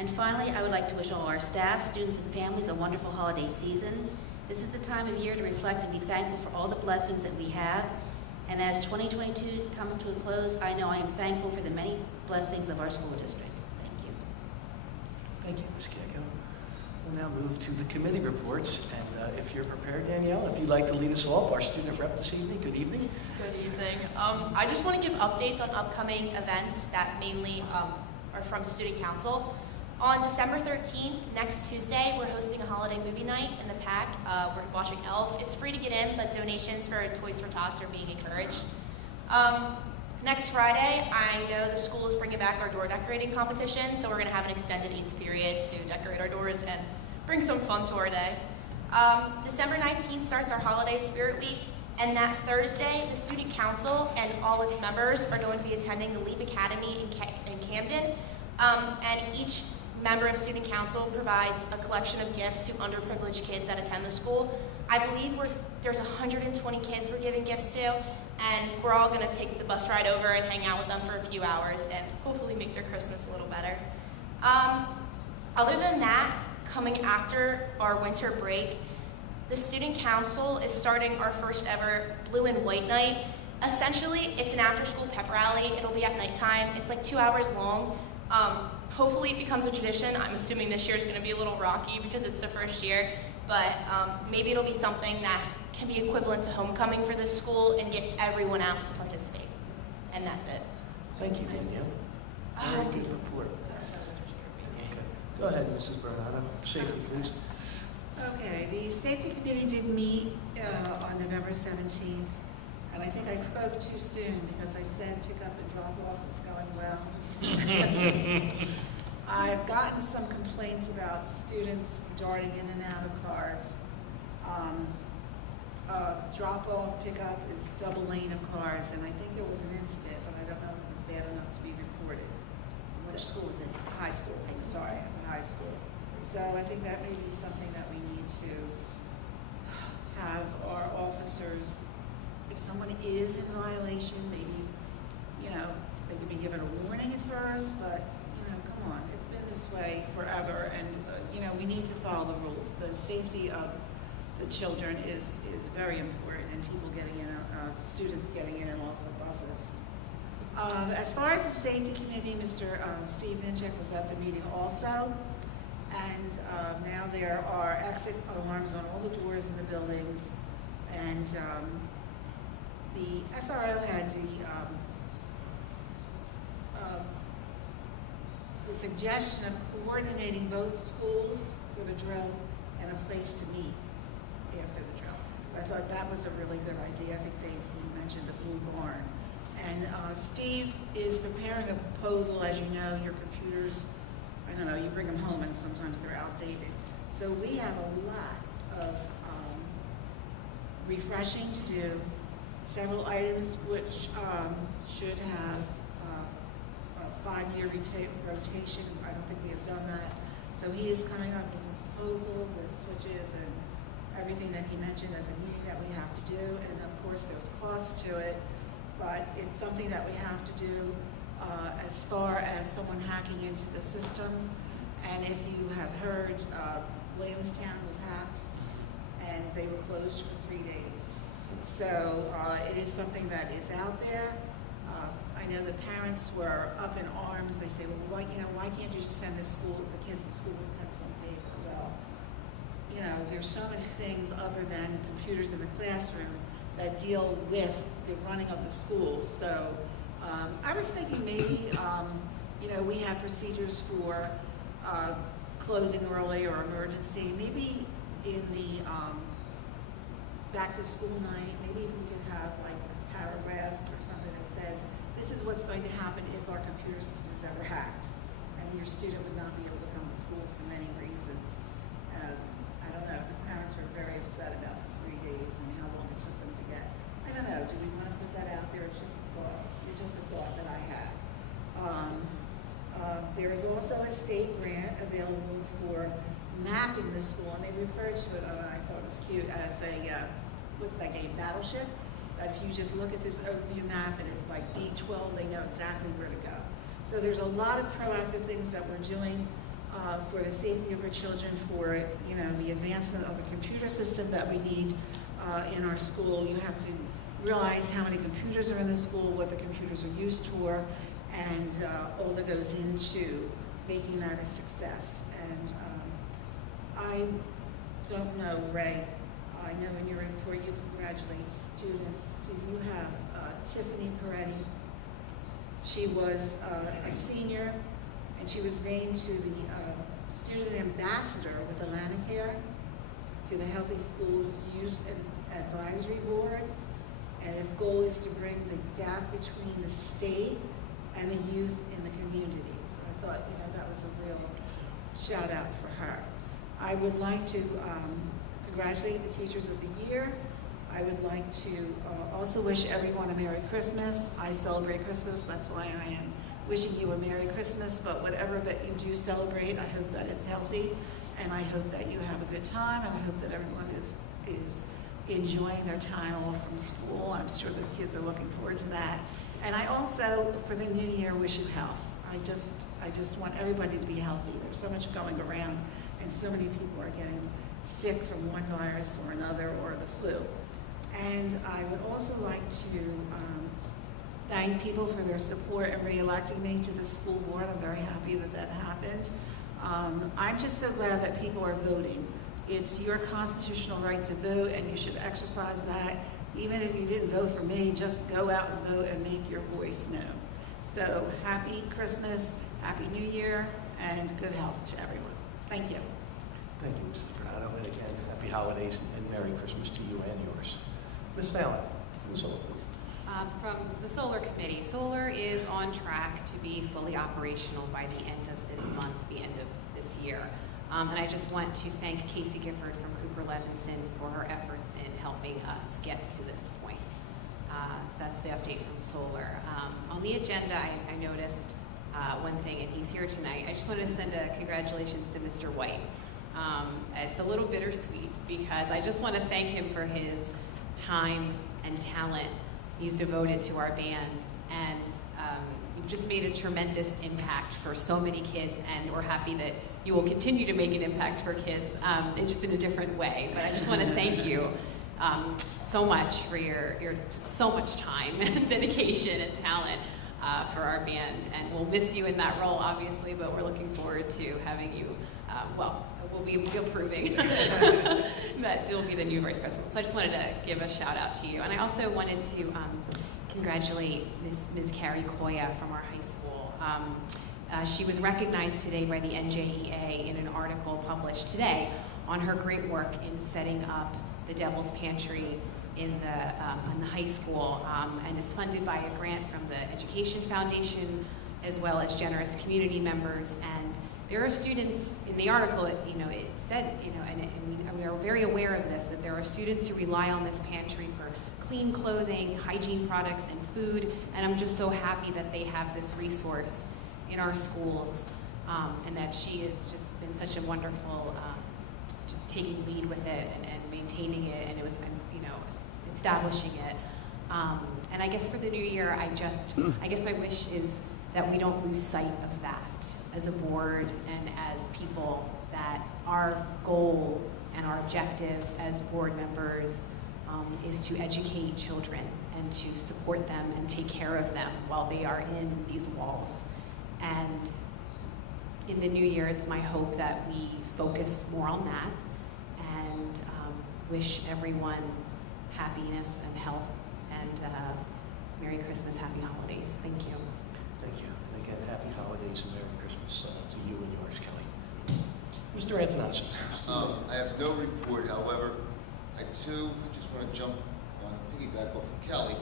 And finally, I would like to wish all our staff, students, and families a wonderful holiday season. This is the time of year to reflect and be thankful for all the blessings that we have. And as 2022 comes to a close, I know I am thankful for the many blessings of our school district. Thank you. Thank you, Ms. Gagnon. We'll now move to the committee reports, and if you're prepared, Danielle, if you'd like to lead us off, our student rep this evening, good evening. Good evening. I just want to give updates on upcoming events that mainly are from Student Council. On December 13th, next Tuesday, we're hosting a holiday movie night in the PAC. We're watching Elf. It's free to get in, but donations for Toys for Tots are being encouraged. Next Friday, I know the school is bringing back our door decorating competition, so we're going to have an extended 8th period to decorate our doors and bring some fun to our day. December 19th starts our Holiday Spirit Week, and that Thursday, the Student Council and all its members are going to be attending the Leap Academy in Camden, and each member of Student Council provides a collection of gifts to underprivileged kids that attend the school. I believe there's 120 kids we're giving gifts to, and we're all going to take the bus ride over and hang out with them for a few hours and hopefully make their Christmas a little better. Other than that, coming after our winter break, the Student Council is starting our first ever Blue and White Night. Essentially, it's an after-school pep rally. It'll be at nighttime. It's like 2 hours long. Hopefully it becomes a tradition. I'm assuming this year is going to be a little rocky because it's the first year, but maybe it'll be something that can be equivalent to homecoming for this school and get everyone out to participate. And that's it. Thank you, Danielle. Very good report. Okay. Go ahead, Mrs. Bernardo. Safety, please. Okay, the safety committee did meet on November 17th, and I think I spoke too soon because I said pick up and drop off was going well. I've gotten some complaints about students darting in and out of cars. Drop off, pick up is double lane of cars, and I think there was an incident, but I don't know if it was bad enough to be reported. Which school is this? High school, High school. sorry, high school. So I think that may be something that we need to have our officers, if someone is in violation, maybe, they could be given a warning at first, but, come on, it's been this way forever, and, we need to follow the rules. The safety of the children is very important, and people getting in, students getting in and off the buses. As far as the safety committee, Mr. Steve Minchek was at the meeting also, and now there are exit alarms on all the doors in the buildings, and the SRO had the suggestion of coordinating both schools for the drill and a place to meet after the drill. So I thought that was a really good idea. I think he mentioned the Blue Barn. And Steve is preparing a proposal. As you know, your computers, I don't know, you bring them home and sometimes they're outdated. So we have a lot of refreshing to do, several items which should have a 5-year rotation. I don't think we have done that. So he is coming up with a proposal with switches and everything that he mentioned at the meeting that we have to do. And of course, there's costs to it, but it's something that we have to do as far as someone hacking into the system. And if you have heard, Williamstown was hacked and they were closed for 3 days. So it is something that is out there. I know the parents were up in arms. They say, well, why can't you just send the kids to school with pencil and paper? Well, there's so many things other than computers in the classroom that deal with the running of the school. So I was thinking maybe, we have procedures for closing early or emergency. Maybe in the back to school night, maybe if we could have like a paragraph or something that says, this is what's going to happen if our computer system is ever hacked. And your student would not be able to come to school for many reasons. I don't know, because parents were very upset about the 3 days and how long it took them to get. I don't know, do we want to put that out there? It's just a thought. It's just a thought that I had. There is There's also a state grant available for mapping the school, and they refer to it, I thought it was cute, as a, what's that game, Battleship? That if you just look at this overview map and it's like B12, they know exactly where to go. So there's a lot of proactive things that we're doing for the safety of our children, for the advancement of the computer system that we need in our school. You have to realize how many computers are in the school, what the computers are used for, and all that goes into making that a success. And I don't know, Ray, I know in your report you congratulate students. Do you have Tiffany Peretti? She was a senior, and she was named to the student ambassador with Atlanticare to the Healthy School Youth Advisory Board. And its goal is to bring the gap between the state and the youth in the communities. I thought, that was a real shout out for her. I would like to congratulate the Teachers of the Year. I would like to also wish everyone a Merry Christmas. I celebrate Christmas, that's why I am wishing you a Merry Christmas, but whatever that you do celebrate, I hope that it's healthy, and I hope that you have a good time, and I hope that everyone is enjoying their time off from school. I'm sure the kids are looking forward to that. And I also, for the new year, wish you health. I just want everybody to be healthy. There's so much going around, and so many people are getting sick from one virus or another, or the flu. And I would also like to thank people for their support in re-electing me to the school board. I'm very happy that that happened. I'm just so glad that people are voting. It's your constitutional right to vote, and you should exercise that. Even if you didn't vote for me, just go out and vote and make your voice known. So happy Christmas, happy New Year, and good health to everyone. Thank you. Thank you, Mrs. Bernardo, and again, happy holidays and Merry Christmas to you and yours. Ms. Fallon, from the Solar, please. From the Solar Committee, Solar is on track to be fully operational by the end of this month, the end of this year. And I just want to thank Casey Gifford from Cooper Levinson for her efforts in helping us get to this point. So that's the update from Solar. On the agenda, I noticed one thing, and he's here tonight. I just wanted to send a congratulations to Mr. White. It's a little bittersweet because I just want to thank him for his time and talent he's devoted to our band, and you've just made a tremendous impact for so many kids, and we're happy that you will continue to make an impact for kids, just in a different way. But I just want to thank you so much for your so much time and dedication and talent for our band, and we'll miss you in that role, obviously, but we're looking forward to having you, we'll be approving that you'll be the new vice president. So I just wanted to give a shout out to you. And I also wanted to congratulate Ms. Carrie Koya from our high school. She was recognized today by the NJEA in an article published today on her great work in setting up the Devil's Pantry in the high school. And it's funded by a grant from the Education Foundation as well as generous community members. And there are students, in the article, it said, and we are very aware of this, that there are students who rely on this pantry for clean clothing, hygiene products, and food, and I'm just so happy that they have this resource in our schools, and that she has just been such a wonderful, just taking lead with it and maintaining it, and it was, establishing it. And I guess for the new year, I guess my wish is that we don't lose sight of that as a board and as people, that our goal and our objective as board members is to educate children and to support them and take care of them while they are in these walls. And in the new year, it's my hope that we focus more on that and wish everyone happiness and health and Merry Christmas, Happy Holidays. Thank you. Thank you. And again, happy holidays and Merry Christmas to you and yours, Kelly. Mr. Antonacci. I have no report, however, I just want to jump on, piggyback off of Kelly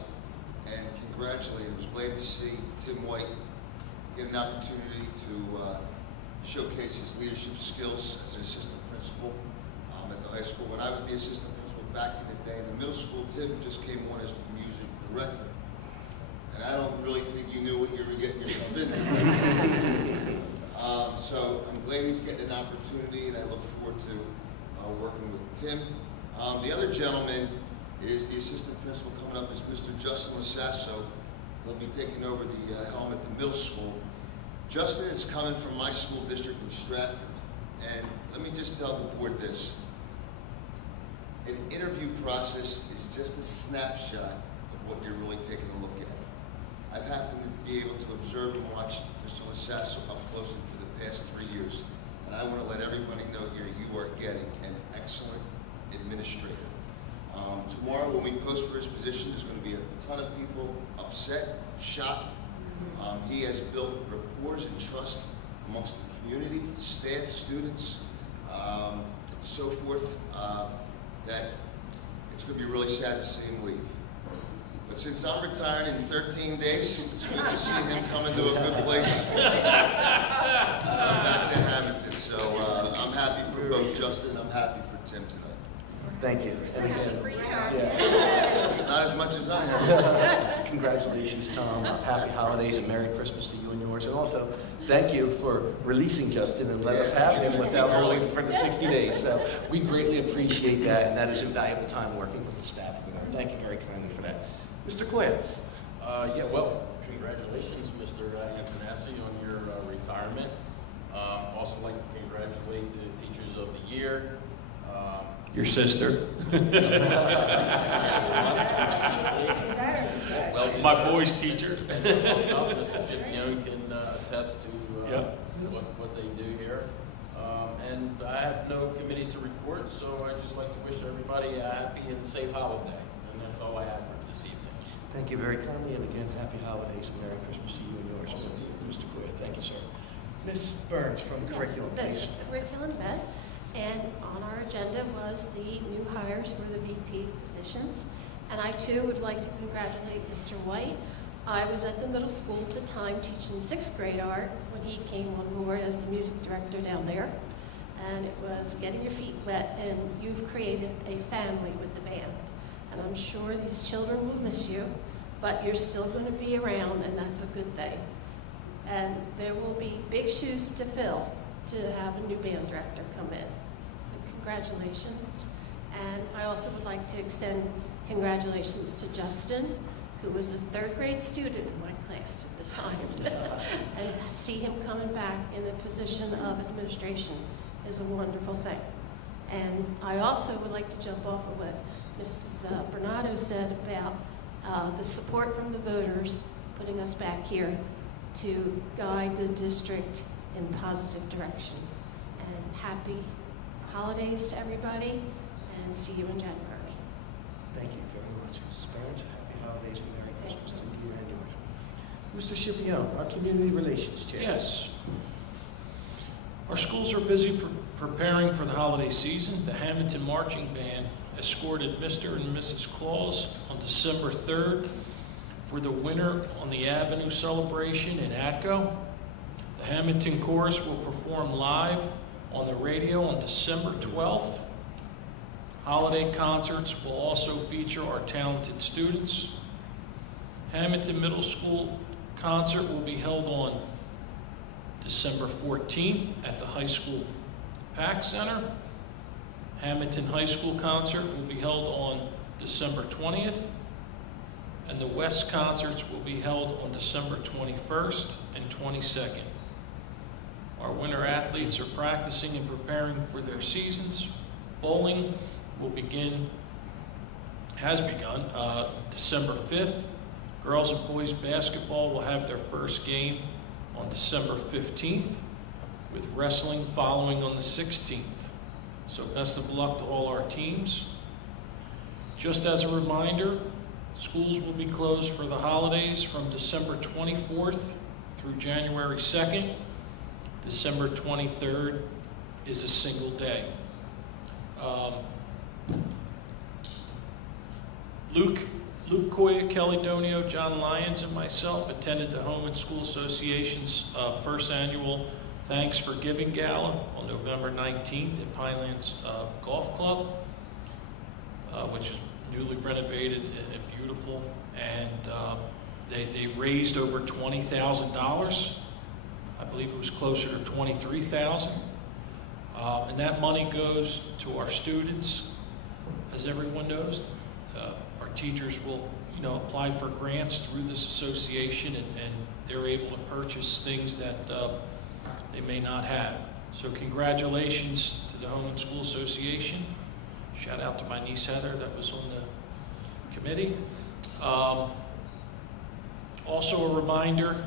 and congratulate. I was glad to see Tim White get an opportunity to showcase his leadership skills as an assistant principal at the high school. When I was the assistant principal back in the day in the middle school, Tim just came on as the music director. And I don't really think you knew what you were getting yourself into. getting an opportunity, and I look forward to working with Tim. The other gentleman is the assistant principal coming up is Mr. Justin Lasasso. He'll be taking over the helm at the middle school. Justin is coming from my school district in Stratford, and let me just tell the board this. An interview process is just a snapshot of what you're really taking a look at. I've happened to be able to observe and watch Mr. Lasasso up close for the past 3 years, and I want to let everybody know here you are getting an excellent administrator. Tomorrow when we post for his position, there's going to be a ton of people upset, shocked. He has built rapport and trust amongst the community, staff, students, and so forth, that it's going to be really sad to see him leave. But since I'm retiring in 13 days, it's good to see him coming to a good place. I'm back to Hammonton, so I'm happy for both Justin and I'm happy for Tim tonight. Thank you. And again, Not as much as I am. congratulations, Tom. Happy holidays and Merry Christmas to you and yours. And also, thank you for releasing Justin and let us have him without waiting for the 60 days. So we greatly appreciate that, and that is invaluable time working with the staff. Thank you very kindly for that. Mr. Quinn. Yeah, well, congratulations, Mr. Antonassi, on your retirement. Also like to congratulate the Teachers of the Year. Your sister. Well, my boy's teacher. Mr. Schipione can attest to what they do here. And I have no committees to report, so I'd just like to wish everybody a happy and safe holiday. And that's all I have for this evening. Thank you very kindly, and again, happy holidays and Merry Christmas to you and yours, Mr. Quinn. Thank you, sir. Ms. Burns from Curriculum, This please. curriculum vet, and on our agenda was the new hires for the VP positions. And I too would like to congratulate Mr. White. I was at the middle school at the time teaching 6th grade art when he came on board as the music director down there. And it was getting your feet wet, and you've created a family with the band. And I'm sure these children will miss you, but you're still going to be around, and that's a good thing. And there will be big shoes to fill to have a new band director come in. So congratulations. And I also would like to extend congratulations to Justin, who was a 3rd grade student in my class at the time. And see him coming back in the position of administration is a wonderful thing. And I also would like to jump off of what Mrs. Bernardo said about the support from the voters putting us back here to guide the district in positive direction. And happy holidays to everybody, and see you in January. Thank you very much, Mrs. Burns. Happy holidays and Merry Christmas to you and yours. Mr. Schipione, our Community Relations Chair. Yes. Our schools are busy preparing for the holiday season. The Hammonton Marching Band escorted Mr. and Mrs. Claus on December 3rd for the Winter on the Avenue celebration in Atco. The Hammonton Chorus will perform live on the radio on December 12th. Holiday concerts will also feature our talented students. Hammonton Middle School concert will be held on December 14th at the high school PAC Center. Hammonton High School concert will be held on December 20th, and the West concerts will be held on December 21st and 22nd. Our winter athletes are practicing and preparing for their seasons. Bowling has begun December 5th. Girls and boys basketball will have their first game on December 15th, with wrestling following on the 16th. So best of luck to all our teams. Just as a reminder, schools will be closed for the holidays from December 24th through January 2nd. December 23rd is a single day. Luke Coya, Kelly Donio, John Lyons, and myself attended the Home and School Association's first annual Thanks for Giving Gala on November 19th at Pinelands Golf Club, which is newly renovated and beautiful. And they raised over $20,000. I believe it was closer to $23,000. And that money goes to our students. As everyone knows, our teachers will, apply for grants through this association, and they're able to purchase things that they may not have. So congratulations to the Hammonton School Association. Shout out to my niece Heather that was on the committee. Also a reminder,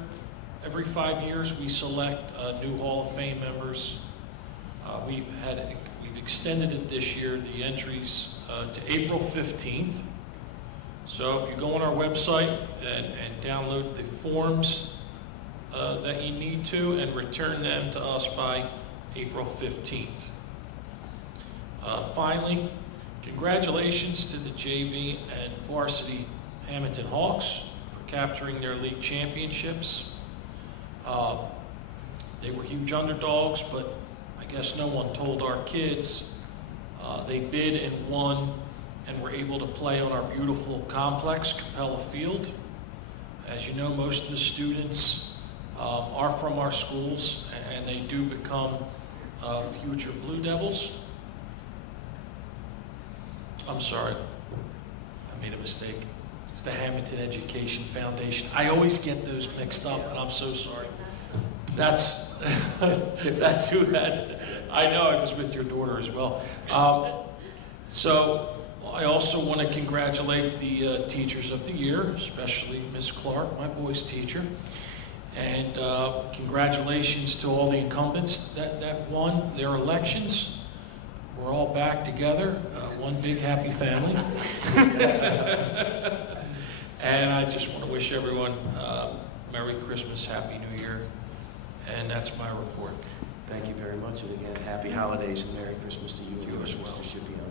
every 5 years we select new Hall of Fame members. We've extended it this year, the entries to April 15th. So if you go on our website and download the forms that you need to and return them to us by April 15th. Finally, congratulations to the JV and varsity Hammonton Hawks for capturing their league championships. They were huge underdogs, but I guess no one told our kids. They bid and won and were able to play on our beautiful complex, Capella Field. As you know, most of the students are from our schools, and they do become future Blue Devils. I'm sorry, I made a mistake. It's the Hammonton Education Foundation. I always get those mixed up, and I'm so sorry. That's who had. I know I was with your daughter as well. So I also want to congratulate the Teachers of the Year, especially Ms. Clark, my boy's teacher. And congratulations to all the incumbents that won their elections. We're all back together, one big happy family. And I just want to wish everyone Merry Christmas, Happy New Year. And that's my report. Thank you very much, and again, happy holidays and Merry Christmas to you and You as yours, well. Mr. Scipione.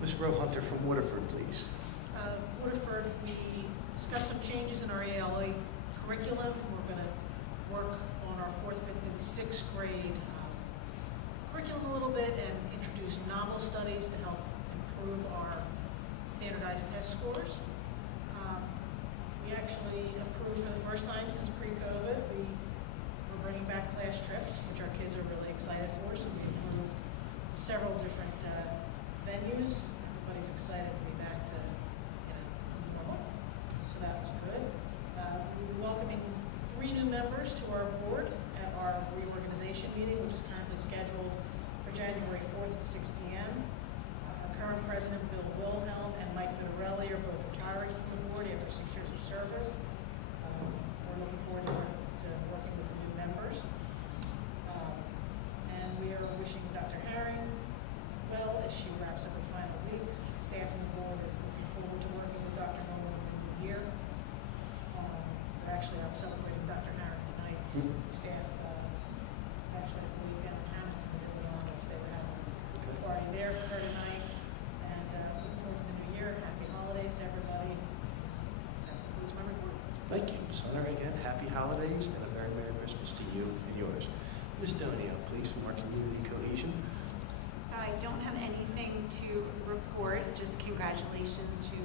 Ms. Rowe Hunter from Waterford, please. Waterford, we discussed some changes in our ALA curriculum. We're going to work on our 4th, 5th, and 6th grade curriculum a little bit and introduce novel studies to help improve our standardized test scores. We actually approved for the first time since pre-COVID. We're bringing back class trips, which our kids are really excited for. So we approved several different venues. Everybody's excited to be back to normal. So that was good. We're welcoming 3 new members to our board at our reorganization meeting, which is currently scheduled for January 4th at 6 p.m. Our current president, Bill Wilhelm, and Mike Vitarelli are both retiring from the board after 6 years of service. We're looking forward to working with the new members. And we are wishing Dr. Herring well as she wraps up her final weeks. The staff and the board is looking forward to working with Dr. Nolan in the new year. We're actually out celebrating Dr. Herring tonight. The staff is actually at the weekend in Hammonton in Illinois. They were having a party there for her tonight. And looking forward to the new year. Happy holidays to everybody. That concludes my report. Thank you, Ms. Hunter. Again, happy holidays and a very Merry Christmas to you and yours. Ms. Donio, please, from our community cohesion. So I don't have anything to report, just congratulations to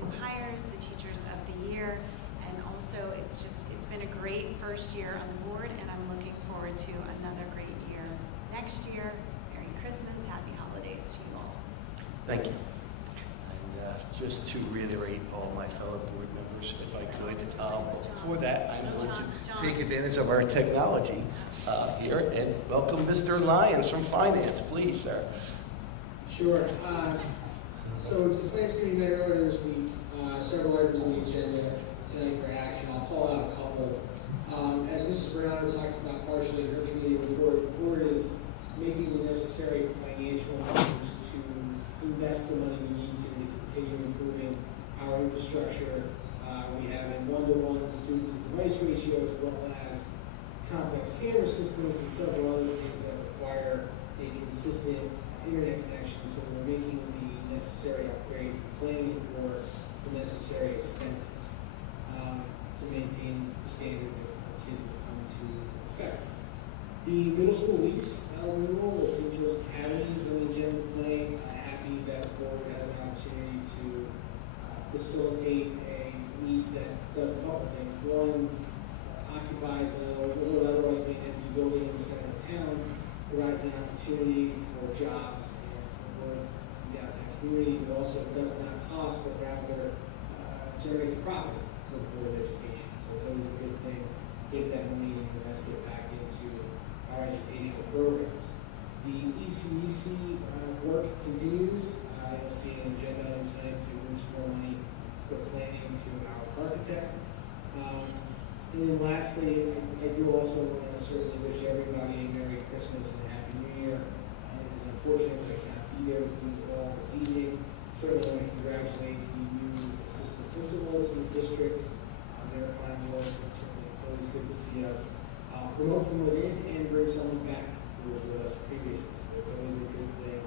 new hires, the Teachers of the Year, and also it's been a great first year on the board, and I'm looking forward to another great year next year. Merry Christmas, happy holidays to you all. Thank you. And just to reiterate all my fellow board members, if I could, for that, I'm going to take advantage of our technology here and welcome Mr. Lyons from Finance. Please, sir. Sure. So the Finance Committee met earlier this week, several items on the agenda tonight for action. I'll call out a couple. As Mrs. Brown talked about partially in her committee report, the board is making the necessary financial moves to invest the money we need to continue improving our infrastructure. We have a 1-to-1 student-to-device ratio, as well as complex camera systems and several other things that require a consistent internet connection. So we're making the necessary upgrades and planning for the necessary expenses to maintain the standard that kids that come to expect. The middle school lease renewal at St. Joe's Academy is on the agenda tonight. Happy that the board has an opportunity to facilitate a lease that does a couple things. One, occupies what would otherwise be an empty building in the center of town, provides an opportunity for jobs and for growth in the downtown community, but also does not cost, but rather generates profit for the Board of Education. So it's always a good thing to take that money and invest it back into our educational programs. The ECEC work continues. You'll see an agenda item tonight to move some more money for planning to our architect. And then lastly, I do also want to certainly wish everybody a Merry Christmas and a Happy New Year. It is unfortunate that I cannot be there with you all this evening. Certainly want to congratulate the new assistant principals in the district. They're fine work, and certainly it's always good to see us promote from within and bring someone back who was with us previously. So it's always a good thing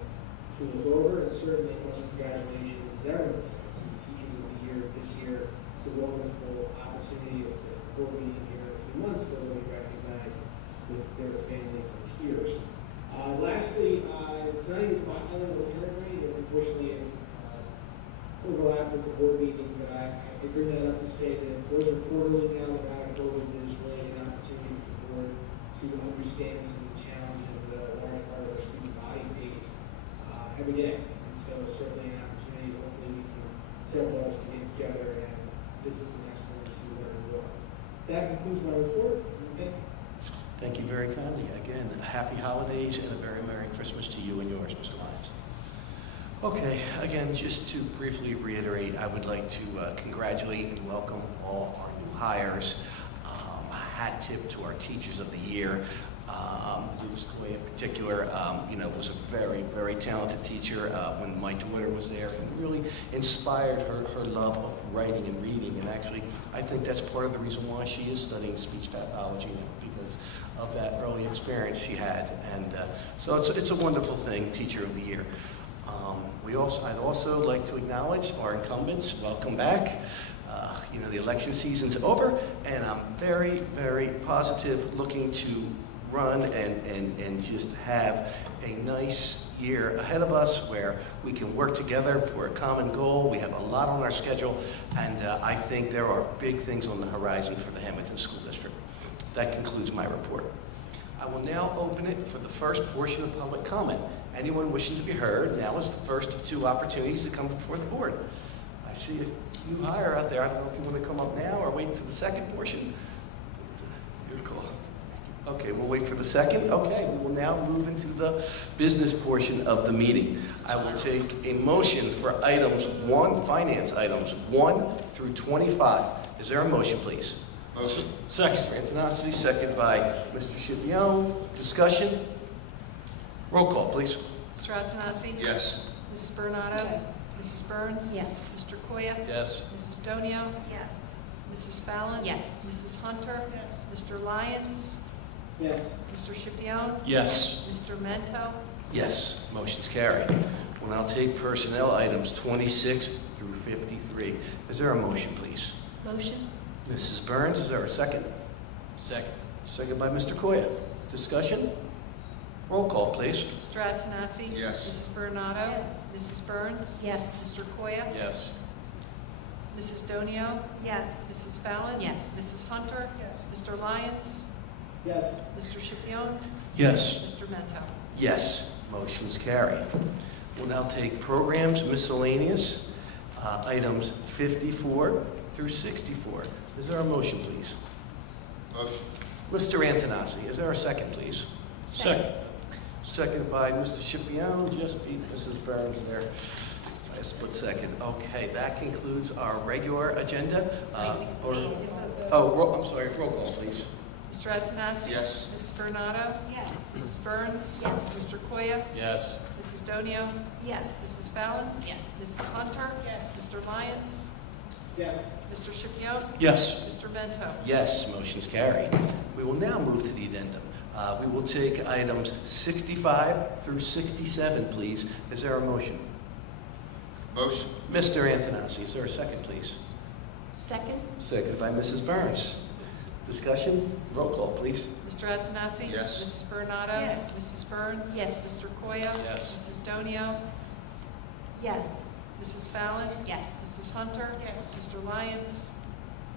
to look over, and certainly much congratulations, as everyone says, to the Teachers of the Year this year. It's a wonderful opportunity at the board meeting here in a few months where they'll be recognized with their families and peers. Lastly, tonight is my island repair night, and unfortunately overlap with the board meeting, but I bring that up to say that those are quarterly now about COVID, and there's really an opportunity for the board to understand some of the challenges that a large part of our student body face every day. And so certainly an opportunity, hopefully we can, several of us can get together and visit the next one to learn more. That concludes my report. Thank you. Thank you very kindly. Again, happy holidays and a very Merry Christmas to you and yours, Mr. Lyons. Okay, again, just to briefly reiterate, I would like to congratulate and welcome all our new hires. A hat tip to our Teachers of the Year. Louis Coy in particular, was a very, very talented teacher. When my daughter was there, he really inspired her love of writing and reading. And actually, I think that's part of the reason why she is studying speech pathology now, because of that early experience she had. And so it's a wonderful thing, Teacher of the Year. I'd also like to acknowledge our incumbents. Welcome back. The election season's over, and I'm very, very positive, looking to run and just have a nice year ahead of us where we can work together for a common goal. We have a lot on our schedule, and I think there are big things on the horizon for the Hammonton School District. That concludes my report. I will now open it for the first portion of public comment. Anyone wishing to be heard, now is the first of two opportunities to come before the board. I see a new hire out there. I don't know if you want to come up now or wait for the second portion. Your call. Okay, we'll wait for the second. Okay, we will now move into the business portion of the meeting. I will take a motion for finance items 1 through 25. Is there a motion, please? Motion. Second. Mr. Antonacci, second by Mr. Scipione. Discussion? Roll call, please. Mr. Antonacci? Yes. Mrs. Bernardo? Yes. Mrs. Burns? Yes. Mr. Koya? Yes. Mrs. Donio? Yes. Mrs. Fallon? Yes. Mrs. Hunter? Mr. Lyons? Yes. Mr. Scipione? Yes. Mr. Mento? Yes, motion's carried. We'll now take personnel items 26 through 53. Is there a motion, please? Motion? Mrs. Burns, is there a second? Second. Second by Mr. Koya. Discussion? Roll call, please. Mr. Antonacci? Yes. Mrs. Bernardo? Mrs. Burns? Yes. Mr. Koya? Yes. Mrs. Donio? Yes. Mrs. Fallon? Yes. Mrs. Hunter? Mr. Lyons? Yes. Mr. Scipione? Yes. Mr. Mento? Yes, motion's carried. We'll now take programs miscellaneous, items 54 through 64. Is there a motion, please? Motion. Mr. Antonacci, is there a second, please? Second. Second by Mr. Scipione, just beat Mrs. Burns there by a split second. Okay, that concludes our regular agenda. I'm sorry, roll call, please. Mr. Antonacci? Yes. Mrs. Bernardo? Yes. Mrs. Burns? Yes. Mr. Koya? Yes. Mrs. Donio? Yes. Mrs. Fallon? Yes. Mrs. Hunter? Mr. Lyons? Yes. Mr. Scipione? Yes. Mr. Mento? Yes, motion's carried. We will now move to the addendum. We will take items 65 through 67, please. Is there a motion? Motion. Mr. Antonacci, is there a second, please? Second? Second by Mrs. Burns. Discussion? Roll call, please. Mr. Antonacci? Yes. Mrs. Bernardo? Yes. Mrs. Burns? Yes. Mr. Koya? Yes. Mrs. Donio? Yes. Mrs. Fallon? Yes. Mrs. Hunter? Mr. Lyons?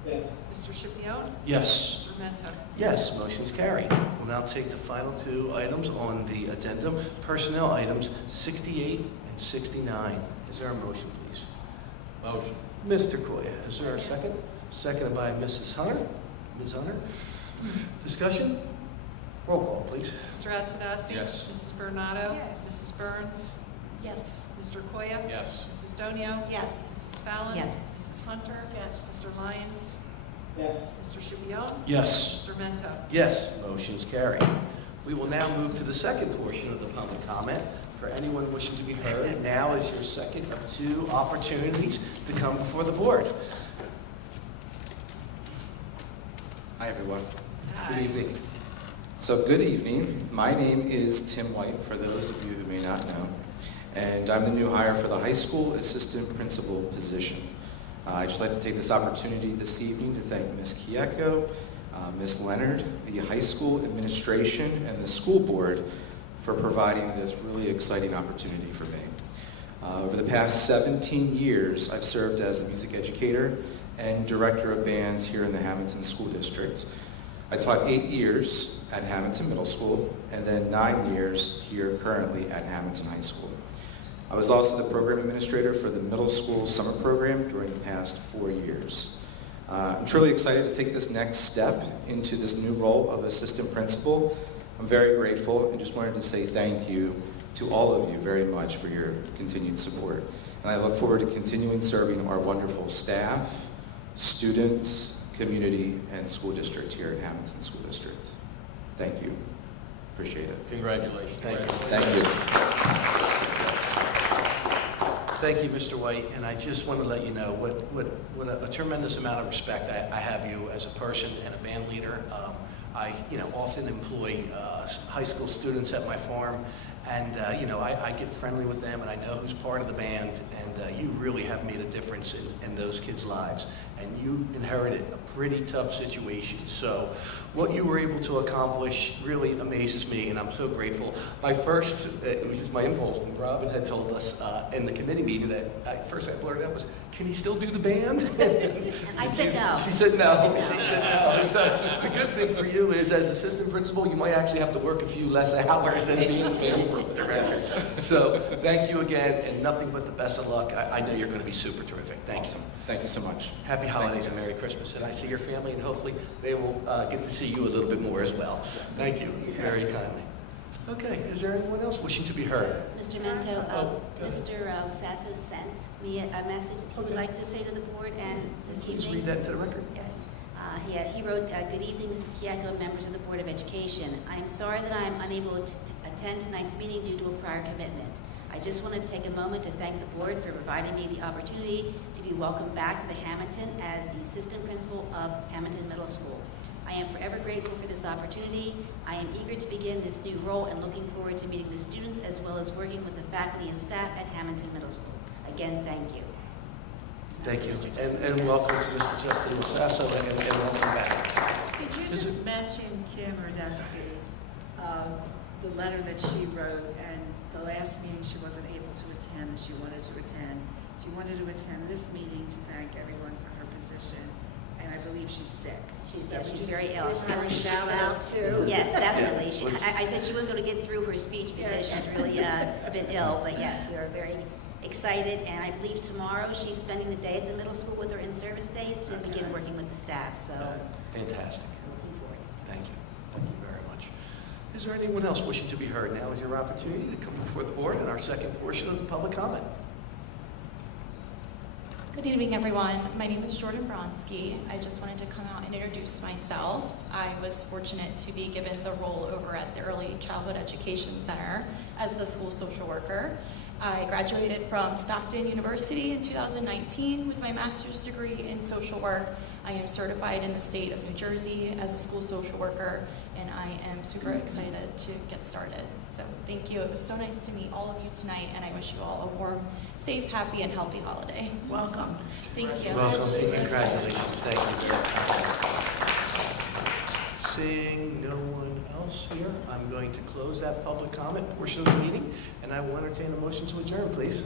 Yes. Mr. Shipio? Yes. Mr. Mento? Yes, motion's carried. We'll now take the final two items on the addendum, personnel items 68 and 69. Is there a motion, please? Motion. Mr. Koya, is there a second? Seconded by Mrs. Hunter. Ms. Hunter? Discussion? Roll call, please. Mr. Antonassi? Yes. Mrs. Bernardo? Yes. Mrs. Burns? Yes. Mr. Koya? Yes. Mrs. Donio? Yes. Mrs. Fallon? Yes. Mrs. Hunter? Yes. Mr. Lyons? Yes. Mr. Shipio? Yes. Mr. Mento? Yes, motion's carried. We will now move to the second portion of the public comment. For anyone wishing to be heard, now is your second of two opportunities to come before the board. Hi, everyone. Good evening. So, good evening. My name is Tim White, for those of you who may not know, and I'm the new hire for the high school assistant principal position. I'd just like to take this opportunity this evening to thank Ms. Kieko, Ms. Leonard, the high school administration, and the school board for providing this really exciting opportunity for me. Over the past 17 years, I've served as a music educator and director of bands here in the Hammonton School District. I taught 8 years at Hammonton Middle School and then 9 years here currently at Hammonton High School. I was also the program administrator for the middle school summer program during the past 4 years. I'm truly excited to take this next step into this new role of assistant principal. I'm very grateful and just wanted to say thank you to all of you very much for your continued support. And I look forward to continuing serving our wonderful staff, students, community, and school district here at Hammonton School District. Thank you. Appreciate it. Congratulations. Thank you. Thank you, Mr. White, and I just want to let you know what a tremendous amount of respect I have you as a person and a band leader. I often employ high school students at my farm, and I get friendly with them, and I know who's part of the band, and you really have made a difference in those kids' lives. And you inherited a pretty tough situation. So what you were able to accomplish really amazes me, and I'm so grateful. My first, it was just my impulse, and Robin had told us in the committee meeting that first I blurted out was, can he still do the band? I said no. She said no. She said no. So the good thing for you is, as assistant principal, you might actually have to work a few less hours than being the band director. So thank you again, and nothing but the best of luck. I know you're going to be super terrific. Thank you. Thank you so much. Happy holidays and Merry Christmas. And I see your family, and hopefully they will get to see you a little bit more as well. Thank you very kindly. Okay, is there anyone else wishing to be heard? Mr. Mento, go Mr. Sasso sent me a message that he would like to say to the board and this Please evening. read that to the record. Yes. He wrote, good evening, Mrs. Kieko, members of the Board of Education. I am sorry that I am unable to attend tonight's meeting due to a prior commitment. I just wanted to take a moment to thank the board for providing me the opportunity to be welcomed back to the Hammonton as the assistant principal of Hammonton Middle School. I am forever grateful for this opportunity. I am eager to begin this new role and looking forward to meeting the students as well as working with the faculty and staff at Hammonton Middle School. Again, thank you. Thank you. And welcome to Mr. Justin Sasso, and welcome back. Could you just mention Kim Radesky, the letter that she wrote, and the last meeting she wasn't able to attend, and she wanted to attend. She wanted to attend this meeting to thank everyone for her position, and I believe she's sick. She's very ill. Give her a shout out too. Yes, definitely. I said she wasn't going to get through her speech because she's really been ill, but yes, we are very excited, and I believe tomorrow she's spending the day at the middle school with her in-service day to begin working with the staff, so. Fantastic. Looking forward. Thank you. Thank you very much. Is there anyone else wishing to be heard? Now is your opportunity to come before the board in our second portion of the public comment. Good evening, everyone. My name is Jordan Bronsky. I just wanted to come out and introduce myself. I was fortunate to be given the role over at the Early Childhood Education Center as the school social worker. I graduated from Stockton University in 2019 with my master's degree in social work. I am certified in the state of New Jersey as a school social worker, and I am super excited to get started. So thank you. It was so nice to meet all of you tonight, and I wish you all a warm, safe, happy, and healthy holiday. Welcome. Thank you. Welcome and congratulations. Thank you very much. Seeing no one else here, I'm going to close that public comment portion of the meeting, and I will entertain a motion to adjourn, please.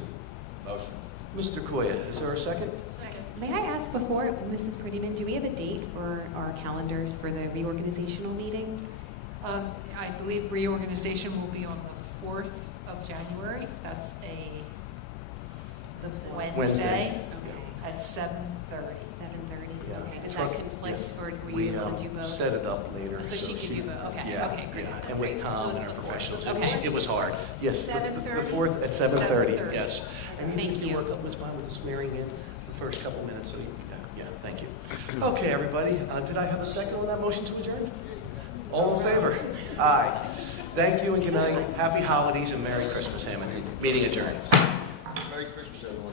Motion. Mr. Koya, is there a second? Second. May I ask before, Mrs. Prettyman, do we have a date for our calendars for the reorganizational meeting? I believe reorganization will be on the 4th of January. That's the Wednesday at 7:30. 7:30? Yeah. Okay, does that conflict, Yes. or were We you able to do both? set it up later. So she could do both, okay, Yeah, okay, great. yeah, and with Tom and our professionals, Okay. it was hard. Yes, the 7:30? 4th at 7:30, 7:30. yes. And even Thank if you you. work up much time with the smearing in, the first couple minutes, so yeah, thank you. Okay, everybody, did I have a second on that motion to adjourn? All in favor? Aye. Thank you and good night. Happy holidays and Merry Christmas, Hammonton. Meeting adjourned. Merry Christmas, everyone.